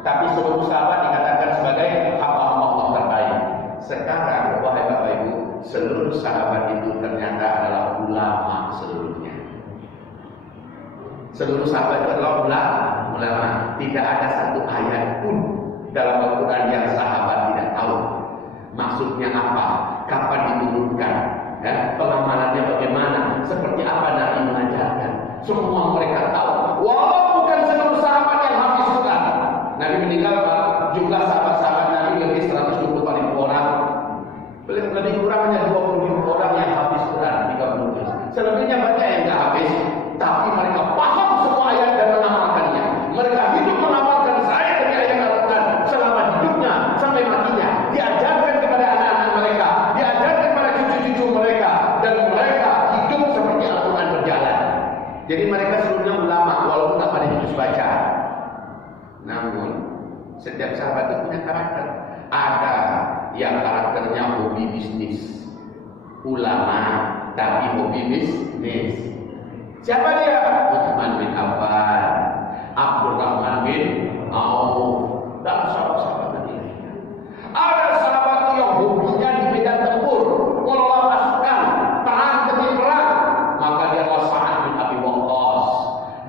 Tapi seluruh sahabat dikatakan sebagai hamba-hamba Allah terbaik. Sekarang, wahai Bapak Ibu, seluruh sahabat itu ternyata adalah ulama seluruhnya. Seluruh sahabat itu adalah ulama. Tidak ada satu ayat pun dalam Al-Quran yang sahabat tidak tahu maksudnya apa, kapan diturunkan, ya, pengamalannya bagaimana, seperti apa Nabi mengajarkan. Semua mereka tahu. Walau bukan seluruh sahabat yang hafiz Quran. Nabi meninggal, jumlah sahabat-sahabat Nabi lebih 120 orang. Lebih kurang hanya 20 orang yang hafiz Quran, 30. Selebihnya banyak yang tidak hafiz, tapi mereka paham semua ayat dan mengamalkannya. Mereka hidup mengamalkan saya dari ayat Al-Quran selama hidupnya sampai matinya. Diajarkan kepada anak-anak mereka, diajarkan kepada cucu-cucu mereka, dan mereka hidup seperti Al-Quran berjalan. Jadi mereka seluruhnya ulama, walaupun tak pada juz baca. Namun setiap sahabat itu punya karakter. Ada yang karakternya hobi bisnis, ulama tapi hobi bisnis. Siapa dia? Utsman bin Affan, Abdurrahman bin Auf, dan sahabat-sahabat Nabi lainnya. Ada sahabat yang hobinya di medan tempur, mengelola pasukan, perang demi perang. Maka dia adalah Sa'ad bin Abi Waqqas,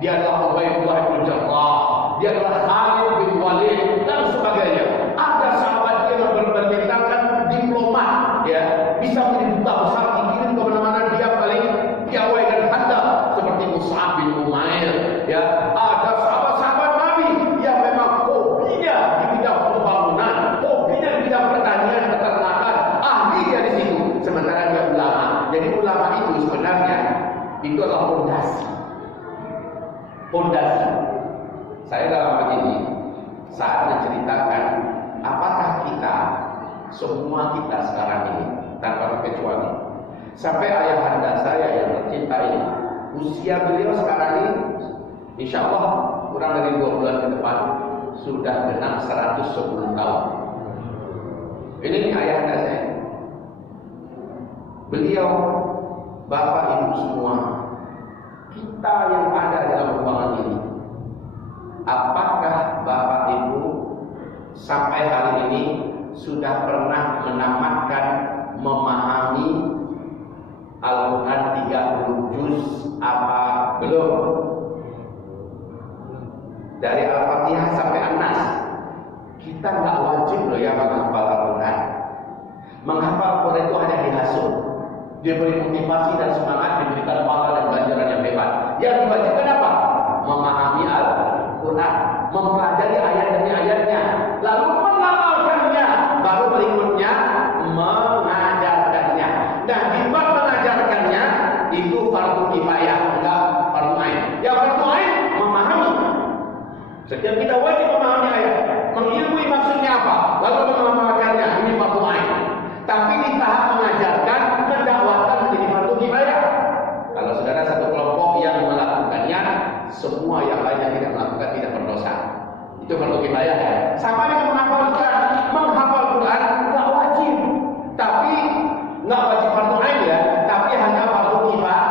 dia adalah Ubaidullah bin Jarrah, dia adalah Khalid bin Walid, dan sebagainya. Ada sahabat yang bertindakan diplomat, ya, bisa menjadi duta besar, dikirim kemana-mana, dia paling piawai dan handal, seperti Mus'ab bin Umair, ya. Ada sahabat-sahabat Nabi yang memang hobinya di bidang pembangunan, hobinya di bidang pertanian, peternakan, ahlinya di situ. Sementara dia ulama. Jadi ulama itu sebenarnya itu adalah fondasi. Fondasi. Saya dalam hal ini saat menceritakan apakah kita, semua kita sekarang ini tanpa terkecuali, sampai ayahanda saya yang tercinta ini, usia beliau sekarang ini insya Allah kurang dari 2 bulan ke depan sudah genap 110 tahun. Ini ayahanda saya. Beliau, bapak ibu semua, kita yang ada dalam ruangan ini, apakah bapak ibu sampai hari ini sudah pernah menamatkan, memahami Al-Quran 30 juz apa belum? dari Al-Fatihah sampai An-Nas. Kita nggak wajib loh ya menghafal Al-Quran. Menghafal Al-Quran itu hanya dihasut, diberi motivasi dan semangat, diberikan pahala dan ganjaran yang hebat. Yang diwajibkan apa? Memahami Al-Quran, mempelajari ayat demi ayatnya, lalu mengamalkannya, baru berikutnya mengajarkannya. Nah, di bab mengajarkannya itu fardu kifayah, enggak fardu ain. Yang fardu ain memahami. Setiap kita wajib memahami ayat, mengilmui maksudnya apa, lalu mengamalkannya, ini fardu ain. Tapi di tahap mengajarkan, mendakwahkan menjadi fardu kifayah. Kalau saudara satu kelompok yang melakukannya, semua yang lainnya tidak melakukan, tidak berdosa. Itu fardu kifayah ya. Sama dengan menghafal Quran. Menghafal Quran nggak wajib, tapi nggak wajib fardu ain ya, tapi hanya fardu kifayah.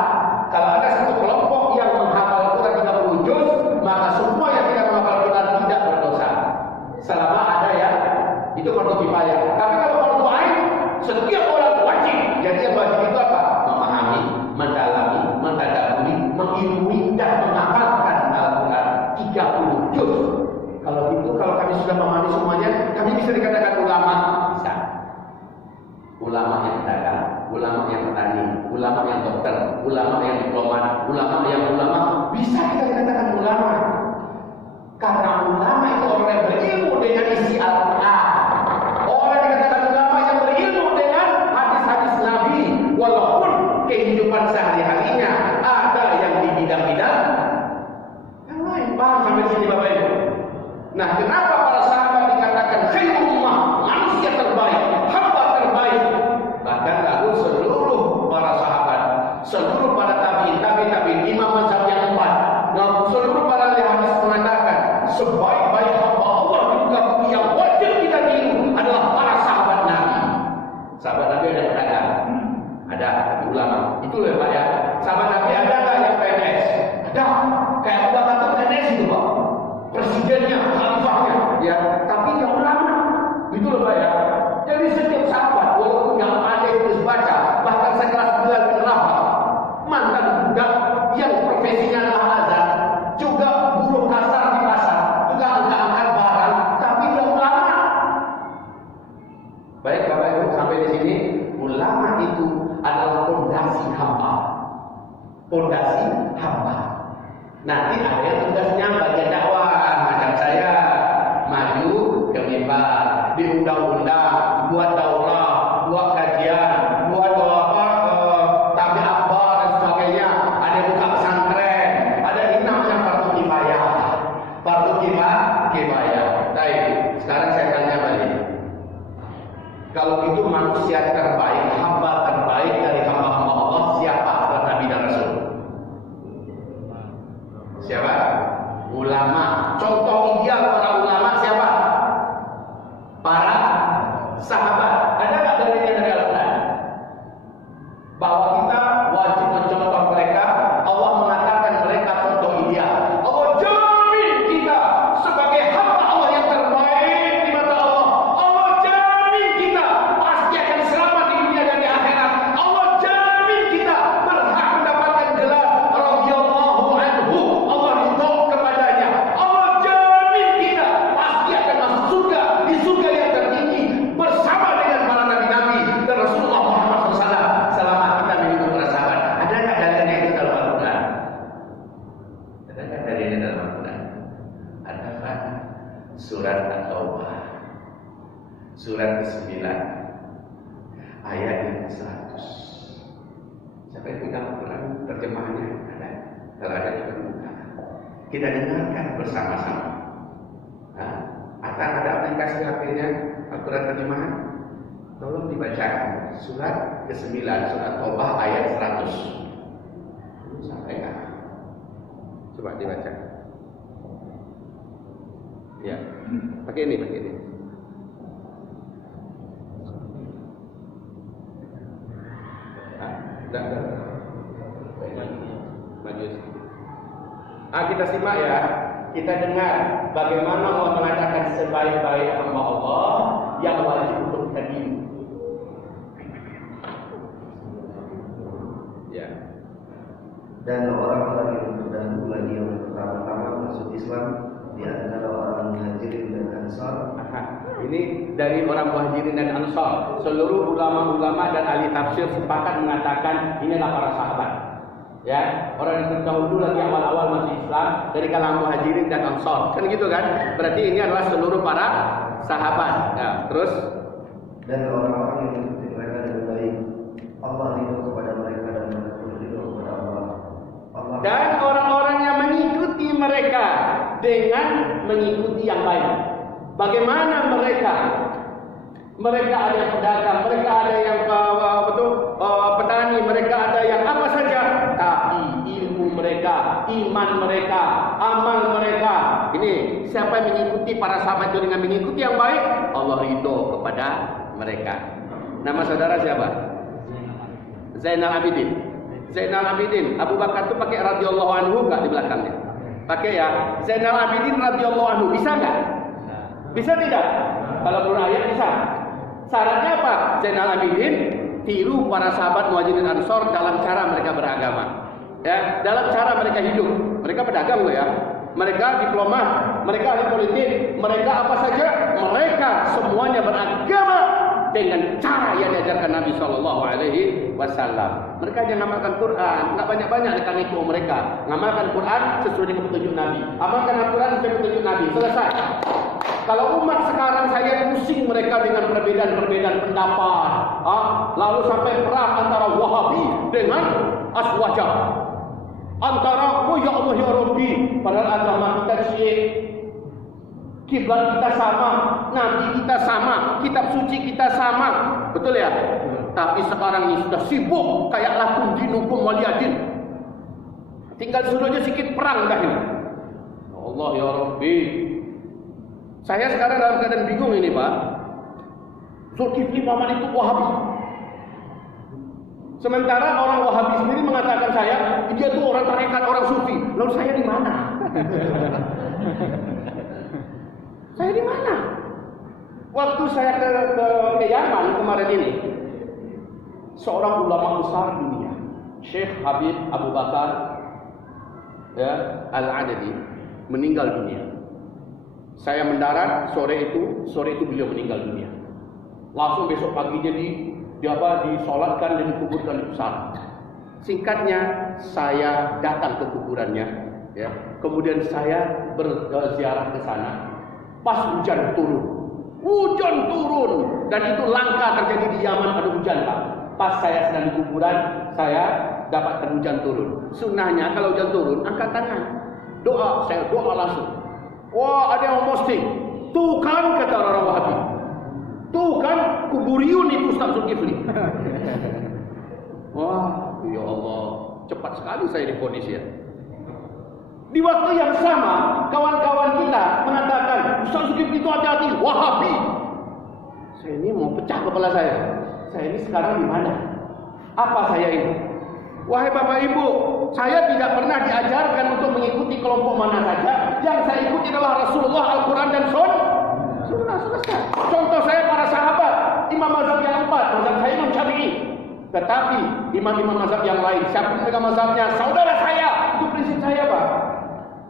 Kalau ada satu kelompok yang menghafal Quran 30 juz, maka semua yang tidak menghafal Quran tidak berdosa. Selama ada ya, itu fardu kifayah. Tapi kalau fardu ain, setiap orang wajib. Jadi yang wajib itu apa? Memahami, mendalami, mentadabburi, mengilmui dan menghafalkan Al-Quran 30 juz. Kalau gitu, kalau kami sudah memahami semuanya, kami bisa dikatakan ulama. Bisa. Ulama yang dagang, ulama yang petani, ulama yang dokter, ulama yang diplomat, ulama yang ulama, bisa kita dikatakan ulama. Karena ulama itu orang yang berilmu dengan isi Al-Quran. Orang yang dikatakan ulama yang berilmu dengan hadis-hadis Nabi, walaupun kehidupan sehari-harinya ada yang di bidang-bidang yang lain. Paham sampai sini Bapak Ibu? Nah, kenapa para sahabat dikatakan khairul ummah, manusia terbaik, hamba terbaik? Bahkan lalu seluruh para sahabat, seluruh para tabi'in, imam mazhab yang 4, seluruh para ahli hadis mengatakan sebaik-baik hamba Allah di muka bumi yang wajib kita tiru adalah para sahabat Nabi. Sahabat Nabi ada pedagang, ada ulama. Itu loh Pak ya. Sahabat Nabi ada nggak yang PNS? Ada. Kayak Abu Bakar itu PNS itu Pak. Presidennya, khalifahnya, ya. Tapi yang ulama. Itu loh Pak ya. Jadi setiap sahabat, walaupun yang ada itu baca, bahkan sekelas Bilal bin Rabah, mantan budak yang profesinya adalah azan, juga buruh kasar di pasar, juga angkat barang, tapi dia ulama. Baik Bapak Ibu, sampai di sini ulama itu adalah pondasi hamba. Pondasi hamba. Nanti ada yang tugasnya bagian dakwah, macam saya, maju ke mimbar, diundang-undang, buat daurah, buat kajian, buat tabi akbar dan sebagainya. Ada yang buka pesantren, ada yang namanya fardu kifayah. Fardu kifayah. Baik, sekarang saya tanya balik. Kalau itu manusia terbaik, hamba terbaik dari hamba-hamba Allah siapa setelah Nabi dan Rasul? Siapa? Ulama. Contoh ideal para ulama siapa? Para sahabat. Ada nggak dalilnya dari Al-Quran? Bahwa kita wajib mencontoh mereka. Allah mengatakan mereka contoh ideal. Allah jamin kita sebagai hamba Allah yang terbaik di mata Allah. Allah jamin kita pasti akan selamat di dunia dan di akhirat. Allah jamin kita berhak mendapatkan gelar radhiyallahu anhu. Allah ridho kepadanya. Allah jamin kita pasti akan masuk surga, di surga yang tertinggi bersama dengan para nabi-nabi dan Rasulullah Muhammad SAW selama kita mengikuti para sahabat. Ada nggak dalilnya itu dalam Al-Quran? Ada nggak dalilnya dalam Al-Quran? Ada kan? Surat At-Taubah, surat ke-9, ayat yang ke-100. Siapa yang punya Al-Quran terjemahannya? Ada. Kalau ada juga buka. Kita dengarkan bersama-sama. Atau ada aplikasi HP-nya Al-Quran terjemahan? Tolong dibacakan surat ke-9, surat Taubah ayat 100. Sampai kan? Coba dibaca. Ya, pakai ini. Enggak. Maju. Kita simak ya. Kita dengar bagaimana Allah mengatakan sebaik-baik hamba Allah yang wajib untuk kita tiru. Ya. Dan orang-orang yang terdahulu lagi yang pertama-tama masuk Islam di Ini dari orang Muhajirin dan Ansar. Seluruh ulama-ulama dan ahli tafsir sepakat mengatakan inilah para sahabat. Ya, orang yang terdahulu lagi awal-awal masih Islam dari kalangan Muhajirin dan Ansar. Kan gitu kan? Berarti ini adalah seluruh para sahabat. Ya, terus dan orang-orang yang mengikuti mereka dengan baik, Allah ridho kepada mereka dan mereka pun ridho kepada Allah. Dan orang-orang yang mengikuti mereka dengan mengikuti yang baik. Bagaimana mereka? Mereka ada yang pedagang, mereka ada yang petani, mereka ada yang apa saja. Tapi ilmu mereka, iman mereka, amal mereka. Ini siapa yang mengikuti para sahabat itu dengan mengikuti yang baik, Allah ridho kepada mereka. Nama saudara siapa? Zainal Abidin. Zainal Abidin. Abu Bakar itu pakai radhiyallahu anhu enggak di belakangnya? Pakai ya. Zainal Abidin radhiyallahu anhu. Bisa enggak? Bisa tidak? Kalau menurut ayat bisa. Syaratnya apa? Zainal Abidin tiru para sahabat Muhajirin Ansor dalam cara mereka beragama. Ya, dalam cara mereka hidup. Mereka pedagang loh ya. Mereka diplomat, mereka ahli politik, mereka apa saja, mereka semuanya beragama dengan cara yang diajarkan Nabi Shallallahu Alaihi Wasallam. Mereka yang ngamalkan Quran, nggak banyak-banyak ikan itu mereka. Ngamalkan Quran sesuai dengan petunjuk Nabi. Amalkan Al-Quran sesuai dengan petunjuk Nabi. Selesai. Kalau umat sekarang saya pusing mereka dengan perbedaan-perbedaan pendapat, lalu sampai perang antara Wahabi dengan Aswajah, antara oh ya Allah ya Rabbi, padahal agama kita syirik, kiblat kita sama, nabi kita sama, kitab suci kita sama, betul ya? Tapi sekarang ini sudah sibuk kayak lakum dinukum waliyadin. Tinggal suruh aja sedikit perang dah ini. Allah ya Rabbi. Saya sekarang dalam keadaan bingung ini Pak. Zulkifli Muhammad itu Wahabi. Sementara orang Wahabi sendiri mengatakan saya, dia itu orang tarekat, orang sufi. Lalu saya di mana? Saya di mana? Waktu saya ke Yaman kemarin ini, seorang ulama besar dunia, Syekh Habib Abu Bakar Al-Adadi meninggal dunia. Saya mendarat sore itu beliau meninggal dunia. Langsung besok paginya disolatkan dan dikuburkan di pesantren. Singkatnya, saya datang ke kuburannya, ya. Kemudian saya berziarah ke sana. Pas hujan turun, dan itu langka terjadi di Yaman ada hujan Pak. Pas saya sedang di kuburan, saya dapatkan hujan turun. Sunnahnya kalau hujan turun, angkat tangan, saya doa langsung. Wah, ada yang posting. Tuh kan kata orang Wahabi. Tuh kan kuburiun itu Ustaz Zulkifli. Wah, ya Allah, cepat sekali saya divonis ya. Di waktu yang sama, kawan-kawan kita mengatakan Ustaz Zulkifli itu hati-hati, Wahabi. Saya ini mau pecah kepala saya. Saya ini sekarang di mana? Apa saya ini? Wahai Bapak Ibu, saya tidak pernah diajarkan untuk mengikuti kelompok mana saja. Yang saya ikuti adalah Rasulullah, Al-Quran dan Sunnah. Selesai. Contoh saya para sahabat, imam mazhab yang 4, mazhab saya Imam Syafi'i. Tetapi imam-imam mazhab yang lain, siapa yang pegang mazhabnya? Saudara saya, itu prinsip saya Pak.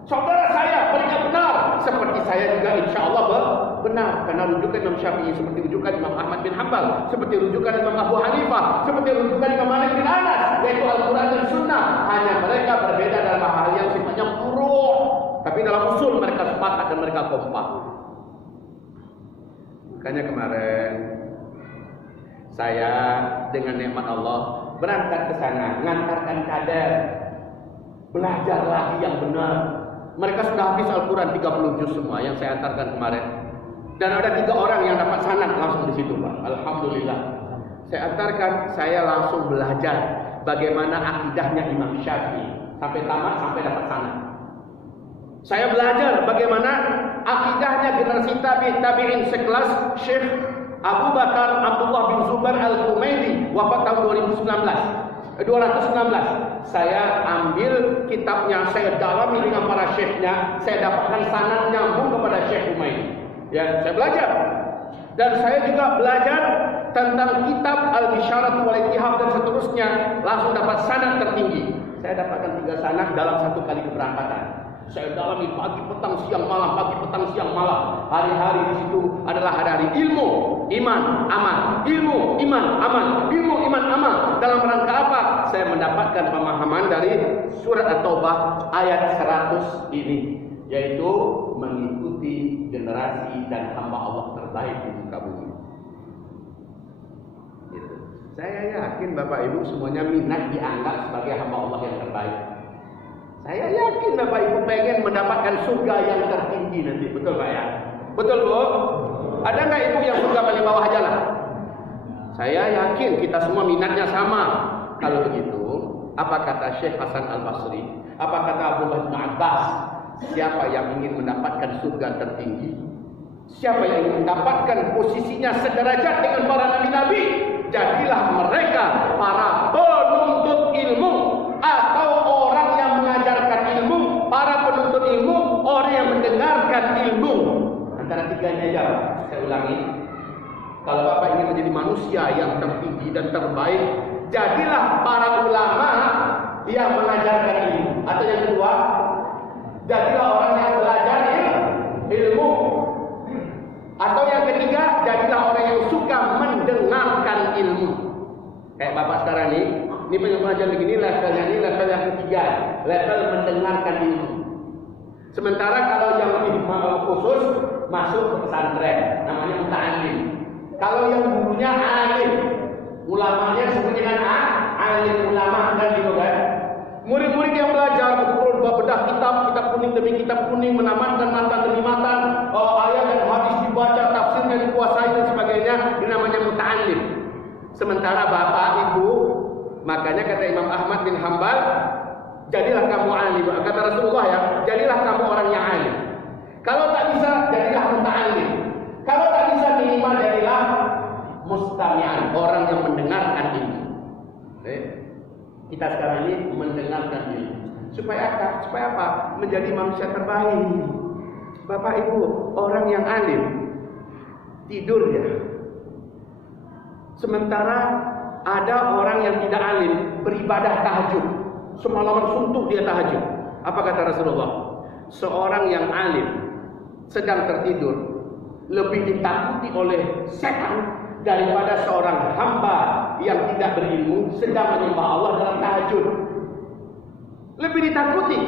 Saudara saya, mereka benar. Seperti saya juga insya Allah benar. Karena rujukan Imam Syafi'i seperti rujukan Imam Ahmad bin Hanbal, seperti rujukan Imam Abu Hanifah, seperti rujukan Imam Malik bin Anas, yaitu Al-Quran dan Sunnah. Hanya mereka berbeda dalam hal yang sifatnya furu', tapi dalam usul mereka sepakat dan mereka kompak. Makanya kemarin saya dengan nikmat Allah berangkat ke sana, mengantarkan kader, belajar lagi yang benar. Mereka sudah habis Al-Quran 30 juz semua yang saya antarkan kemarin. Dan ada 3 orang yang dapat sanad langsung di situ Pak. Alhamdulillah. Saya antarkan, saya langsung belajar bagaimana akidahnya Imam Syafi'i sampai tamat, sampai dapat sanad. Saya belajar bagaimana akidahnya generasi tabi'in sekelas Syekh Abu Bakar Abdullah bin Zubair Al-Humaidi, wafat tahun 219. Saya ambil kitabnya, saya dalami dengan para syekhnya, saya dapatkan sanad nyambung kepada Syekh Humaidi. Ya, saya belajar. Dan saya juga belajar tentang kitab Al-Bisyarat wal Ittihab dan seterusnya, langsung dapat sanad tertinggi. Saya dapatkan 3 sanad dalam 1 kali keberangkatan. Saya dalami pagi, petang, siang, malam, pagi, petang, siang, malam. Hari-hari di situ adalah hari-hari ilmu, iman, amal. Ilmu, iman, amal. Ilmu, iman, amal. Dalam rangka apa? Saya mendapatkan pemahaman dari surat At-Taubah ayat 100 ini, yaitu mengikuti generasi dan hamba Allah terbaik di muka bumi. Gitu. Saya yakin Bapak Ibu semuanya minat dianggap sebagai hamba Allah yang terbaik. Saya yakin Bapak Ibu pengen mendapatkan surga yang tertinggi nanti, betul Pak ya? Betul Bu? Ada nggak Ibu yang surga paling bawah aja lah? Saya yakin kita semua minatnya sama. Kalau begitu, apa kata Syekh Hasan Al-Basri? Apa kata Abdullah bin Abbas? Siapa yang ingin mendapatkan surga tertinggi? Siapa yang ingin mendapatkan posisinya sederajat dengan para nabi-nabi? Jadilah mereka para penuntut ilmu atau orang yang mengajarkan ilmu, para penuntut ilmu, orang yang mendengarkan ilmu. Antara tiganya aja, saya ulangi. Kalau Bapak ingin menjadi manusia yang tertinggi dan terbaik, jadilah para ulama yang mengajarkan ilmu. Atau yang kedua, jadilah orang yang belajar ilmu. Atau yang ketiga, jadilah orang yang suka mendengarkan ilmu. Kayak Bapak sekarang ini pengajar begini, levelnya ini level yang ketiga, level mendengarkan ilmu. Sementara kalau yang lebih khusus masuk ke pesantren, namanya muta'allim. Kalau yang gurunya alim, ulamanya disebut dengan alim ulama kan gitu kan. Murid-murid yang belajar betul bedah kitab kuning demi kitab kuning, menamatkan matan demi matan, ayat dan hadis dibaca, tafsirnya dikuasai dan sebagainya, ini namanya muta'allim. Sementara Bapak Ibu, makanya kata Imam Ahmad bin Hanbal, jadilah kamu alim. Kata Rasulullah ya, jadilah kamu orang yang alim. Kalau tak bisa, jadilah muta'allim. Kalau tak bisa, minimal jadilah mustami'an, orang yang mendengarkan ilmu. Kita sekarang ini mendengarkan ilmu. Supaya apa? Menjadi manusia terbaik. Bapak Ibu, orang yang alim tidur ya. Sementara ada orang yang tidak alim beribadah tahajud. Semalaman suntuk dia tahajud. Apa kata Rasulullah? Seorang yang alim sedang tertidur lebih ditakuti oleh setan daripada seorang hamba yang tidak berilmu sedang menyembah Allah dalam tahajud. Lebih ditakuti.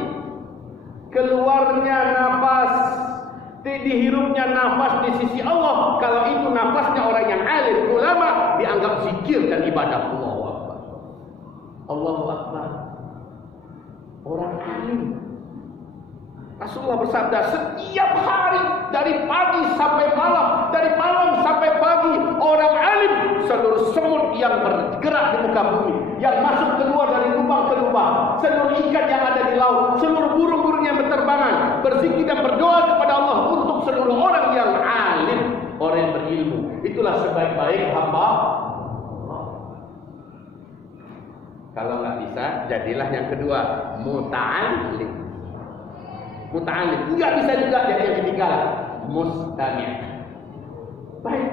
Keluarnya nafas, dihirupnya nafas di sisi Allah. Kalau itu nafasnya orang yang alim, ulama, dianggap zikir dan ibadah. Allahu Akbar. Allahu Akbar. Orang alim. Rasulullah bersabda, setiap hari dari pagi sampai malam, dari malam sampai pagi, orang alim, seluruh semut yang bergerak di muka bumi, yang masuk keluar dari lubang ke lubang, seluruh ikan yang ada di laut, seluruh burung-burung yang berterbangan, berzikir dan berdoa kepada Allah untuk seluruh orang yang alim, orang yang berilmu. Itulah sebaik-baik hamba. Kalau nggak bisa, jadilah yang kedua, muta'allim. Muta'allim, enggak bisa juga jadi yang ketiga, mustami'. Baik,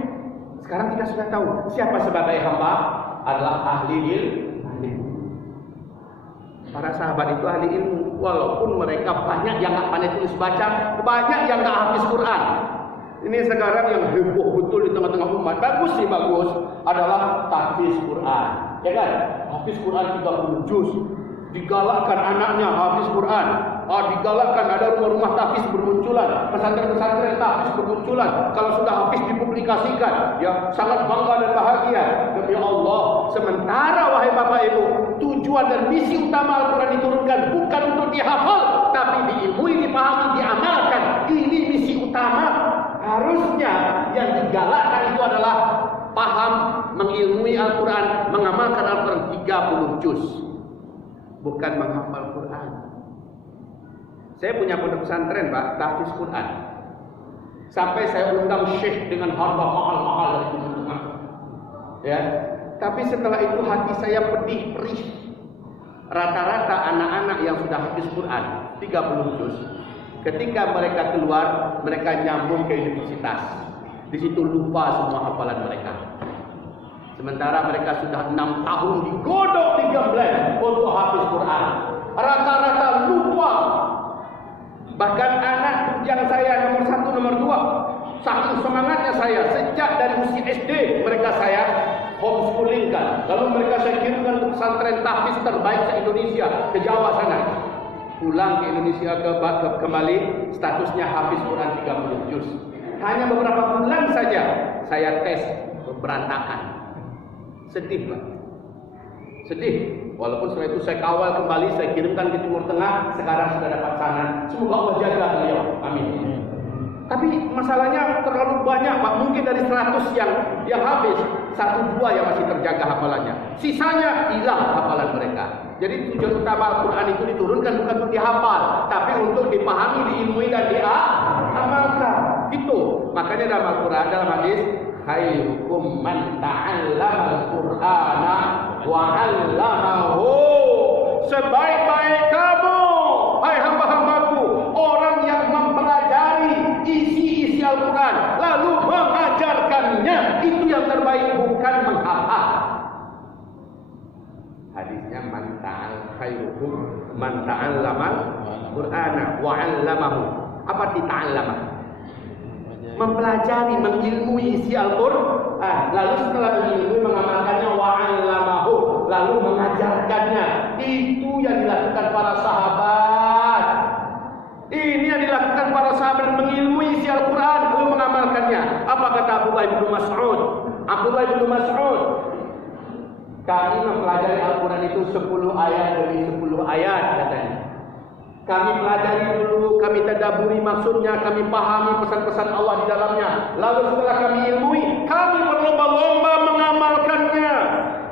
sekarang kita sudah tahu siapa sebagai hamba adalah ahli ilmu. Para sahabat itu ahli ilmu, walaupun mereka banyak yang nggak pandai tulis baca, banyak yang nggak hafiz Quran. Ini sekarang yang heboh betul di tengah-tengah umat. Bagus sih, bagus adalah tahfiz Quran, ya kan? Hafiz Quran 30 juz. Digalakkan anaknya hafiz Quran, digalakkan ada rumah-rumah tahfiz bermunculan, pesantren-pesantren tahfiz bermunculan. Kalau sudah hafiz dipublikasikan, ya sangat bangga dan bahagia. Demi Allah, sementara wahai Bapak Ibu, tujuan dan misi utama Al-Quran diturunkan bukan untuk dihafal, tapi diilmui, dipahami, diamalkan. Ini misi utama. Harusnya yang digalakkan itu adalah paham, mengilmui Al-Quran, mengamalkan Al-Quran 30 juz. Bukan menghafal Quran. Saya punya pondok pesantren, Pak, tahfiz Quran. Sampai saya undang syekh dengan harga mahal-mahal dari teman-teman. Ya, tapi setelah itu hati saya pedih perih. Rata-rata anak-anak yang sudah hafiz Quran 30 juz, ketika mereka keluar, mereka nyambung ke universitas. Di situ lupa semua hafalan mereka. Sementara mereka sudah 6 tahun digodok, digembleng untuk hafiz Quran. Rata-rata lupa. Bahkan anak yang saya nomor 1, nomor 2, saking semangatnya saya sejak dari usia SD mereka saya homeschoolingkan. Lalu mereka saya kirimkan ke pesantren tahfiz terbaik se-Indonesia ke Jawa sana. Pulang ke Indonesia kembali statusnya hafiz Quran 30 juz. Hanya beberapa bulan saja saya tes berantakan. Sedih Pak. Sedih. Walaupun setelah itu saya kawal kembali, saya kirimkan ke Timur Tengah, sekarang sudah dapat sana. Semoga Allah jaga beliau. Amin. Tapi masalahnya terlalu banyak Pak. Mungkin dari 100 yang habis, 1-2 yang masih terjaga hafalannya. Sisanya hilang hafalan mereka. Jadi tujuan utama Al-Quran itu diturunkan bukan untuk dihafal, tapi untuk dipahami, diilmui dan diamalkan. Itu. Makanya dalam Al-Quran, dalam hadis, khairukum man ta'allama al-Qur'ana wa 'allamahu. Sebaik-baik kamu, hai hamba-hambaku, orang yang mempelajari isi-isi Al-Quran lalu mengajarkannya. Itu yang terbaik, bukan menghafal. Hadisnya khairukum man ta'allama al-Qur'ana wa 'allamahu. Apa arti ta'allama? Mempelajari, mengilmui isi Al-Quran, lalu setelah mengilmui mengamalkannya, wa'allamahu, lalu mengajarkannya. Itu yang dilakukan para sahabat. Ini yang dilakukan para sahabat, mengilmui isi Al-Quran lalu mengamalkannya. Apa kata Abdullah bin Mas'ud? Abdullah bin Mas'ud, kami mempelajari Al-Quran itu 10 ayat demi 10 ayat katanya. Kami pelajari dulu, kami tadabburi maksudnya, kami pahami pesan-pesan Allah di dalamnya. Lalu setelah kami ilmui, kami berlomba-lomba mengamalkannya.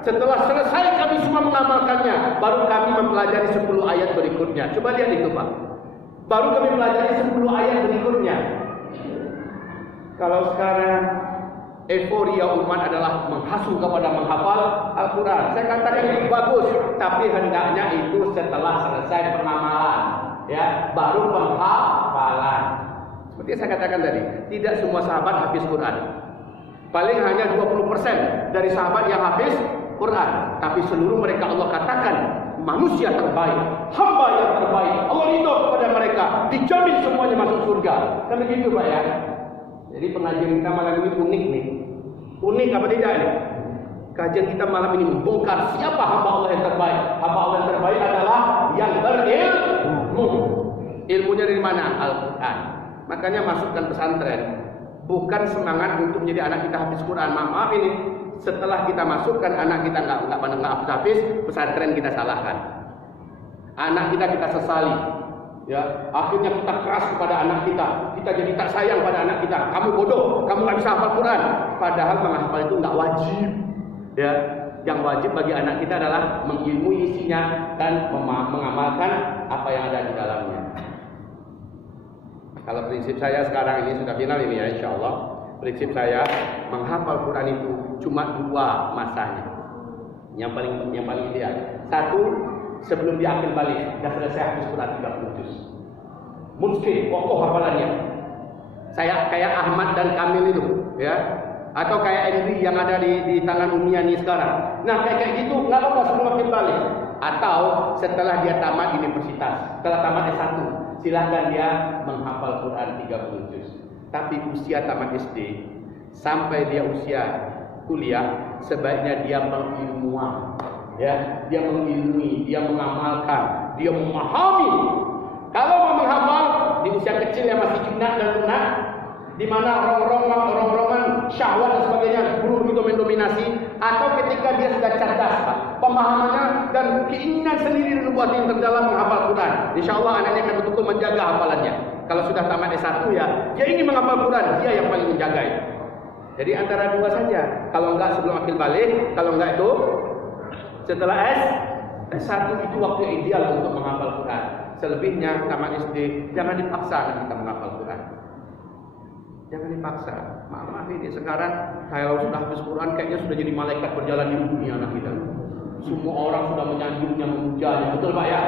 Setelah selesai kami semua mengamalkannya, baru kami mempelajari 10 ayat berikutnya. Coba lihat itu Pak. Baru kami pelajari 10 ayat berikutnya. Kalau sekarang euforia umat adalah menghasu kepada menghafal Al-Quran, saya katakan itu bagus, tapi hendaknya itu setelah selesai pengamalan, ya, baru penghafalan. Seperti yang saya katakan tadi, tidak semua sahabat hafiz Quran. Paling hanya 20% dari sahabat yang hafiz Quran, tapi seluruh mereka Allah katakan manusia terbaik, hamba yang terbaik. Allah ridho kepada mereka, dijamin semuanya masuk surga. Kan begitu Pak ya. Jadi pengajian kita malam ini unik nih. Unik apa tidak ini? Kajian kita malam ini membongkar siapa hamba Allah yang terbaik. Hamba Allah yang terbaik adalah yang berilmu. Ilmunya dari mana? Al-Quran. Makanya masukkan pesantren. Bukan semangat untuk menjadi anak kita hafiz Quran. Maaf ini. Setelah kita masukkan anak kita nggak hafiz, pesantren kita salahkan. Anak kita sesali. Ya, akhirnya kita keras kepada anak kita jadi tak sayang pada anak kita. Kamu bodoh, kamu nggak bisa hafal Quran. Padahal menghafal itu nggak wajib. Ya, yang wajib bagi anak kita adalah mengilmui isinya dan mengamalkan apa yang ada di dalamnya. Kalau prinsip saya sekarang ini sudah final ini ya, insya Allah. Prinsip saya menghafal Quran itu cuma 2 masanya. Yang paling ideal. 1, sebelum dia akhir balik, dah selesai hafiz Quran 30 juz. Mungkin kokoh hafalannya. Saya kayak Ahmad dan Kamil itu, ya. Atau kayak Henry yang ada di tangan Umia nih sekarang. Nah, kayak gitu enggak apa-apa sebelum akhir balik. Atau setelah dia tamat universitas, setelah tamat S1, silahkan dia menghafal Quran 30 juz. Tapi usia tamat SD sampai dia usia kuliah, sebaiknya dia mengilmuwan. Ya, dia mengilmui, dia mengamalkan, dia memahami. Kalau mau menghafal di usia kecil yang masih jinak dan lunak, di mana rongrongan syahwat dan sebagainya buruk itu mendominasi, atau ketika dia sudah cerdas, Pak, pemahamannya dan keinginan sendiri dan buat yang terdalam menghafal Quran, insya Allah anaknya akan betul-betul menjaga hafalannya. Kalau sudah tamat S1 ya, dia ingin menghafal Quran, dia yang paling menjaga itu. Jadi antara 2 saja. Kalau enggak sebelum akhir balik, kalau enggak itu setelah S1 itu waktu yang ideal untuk menghafal Quran. Selebihnya tamat SD, jangan dipaksa kita menghafal Quran. Jangan dipaksa. Maaf ini sekarang kalau sudah habis Quran kayaknya sudah jadi malaikat berjalan di dunia anak kita. Semua orang sudah menyanjungnya, memujanya. Betul Pak ya?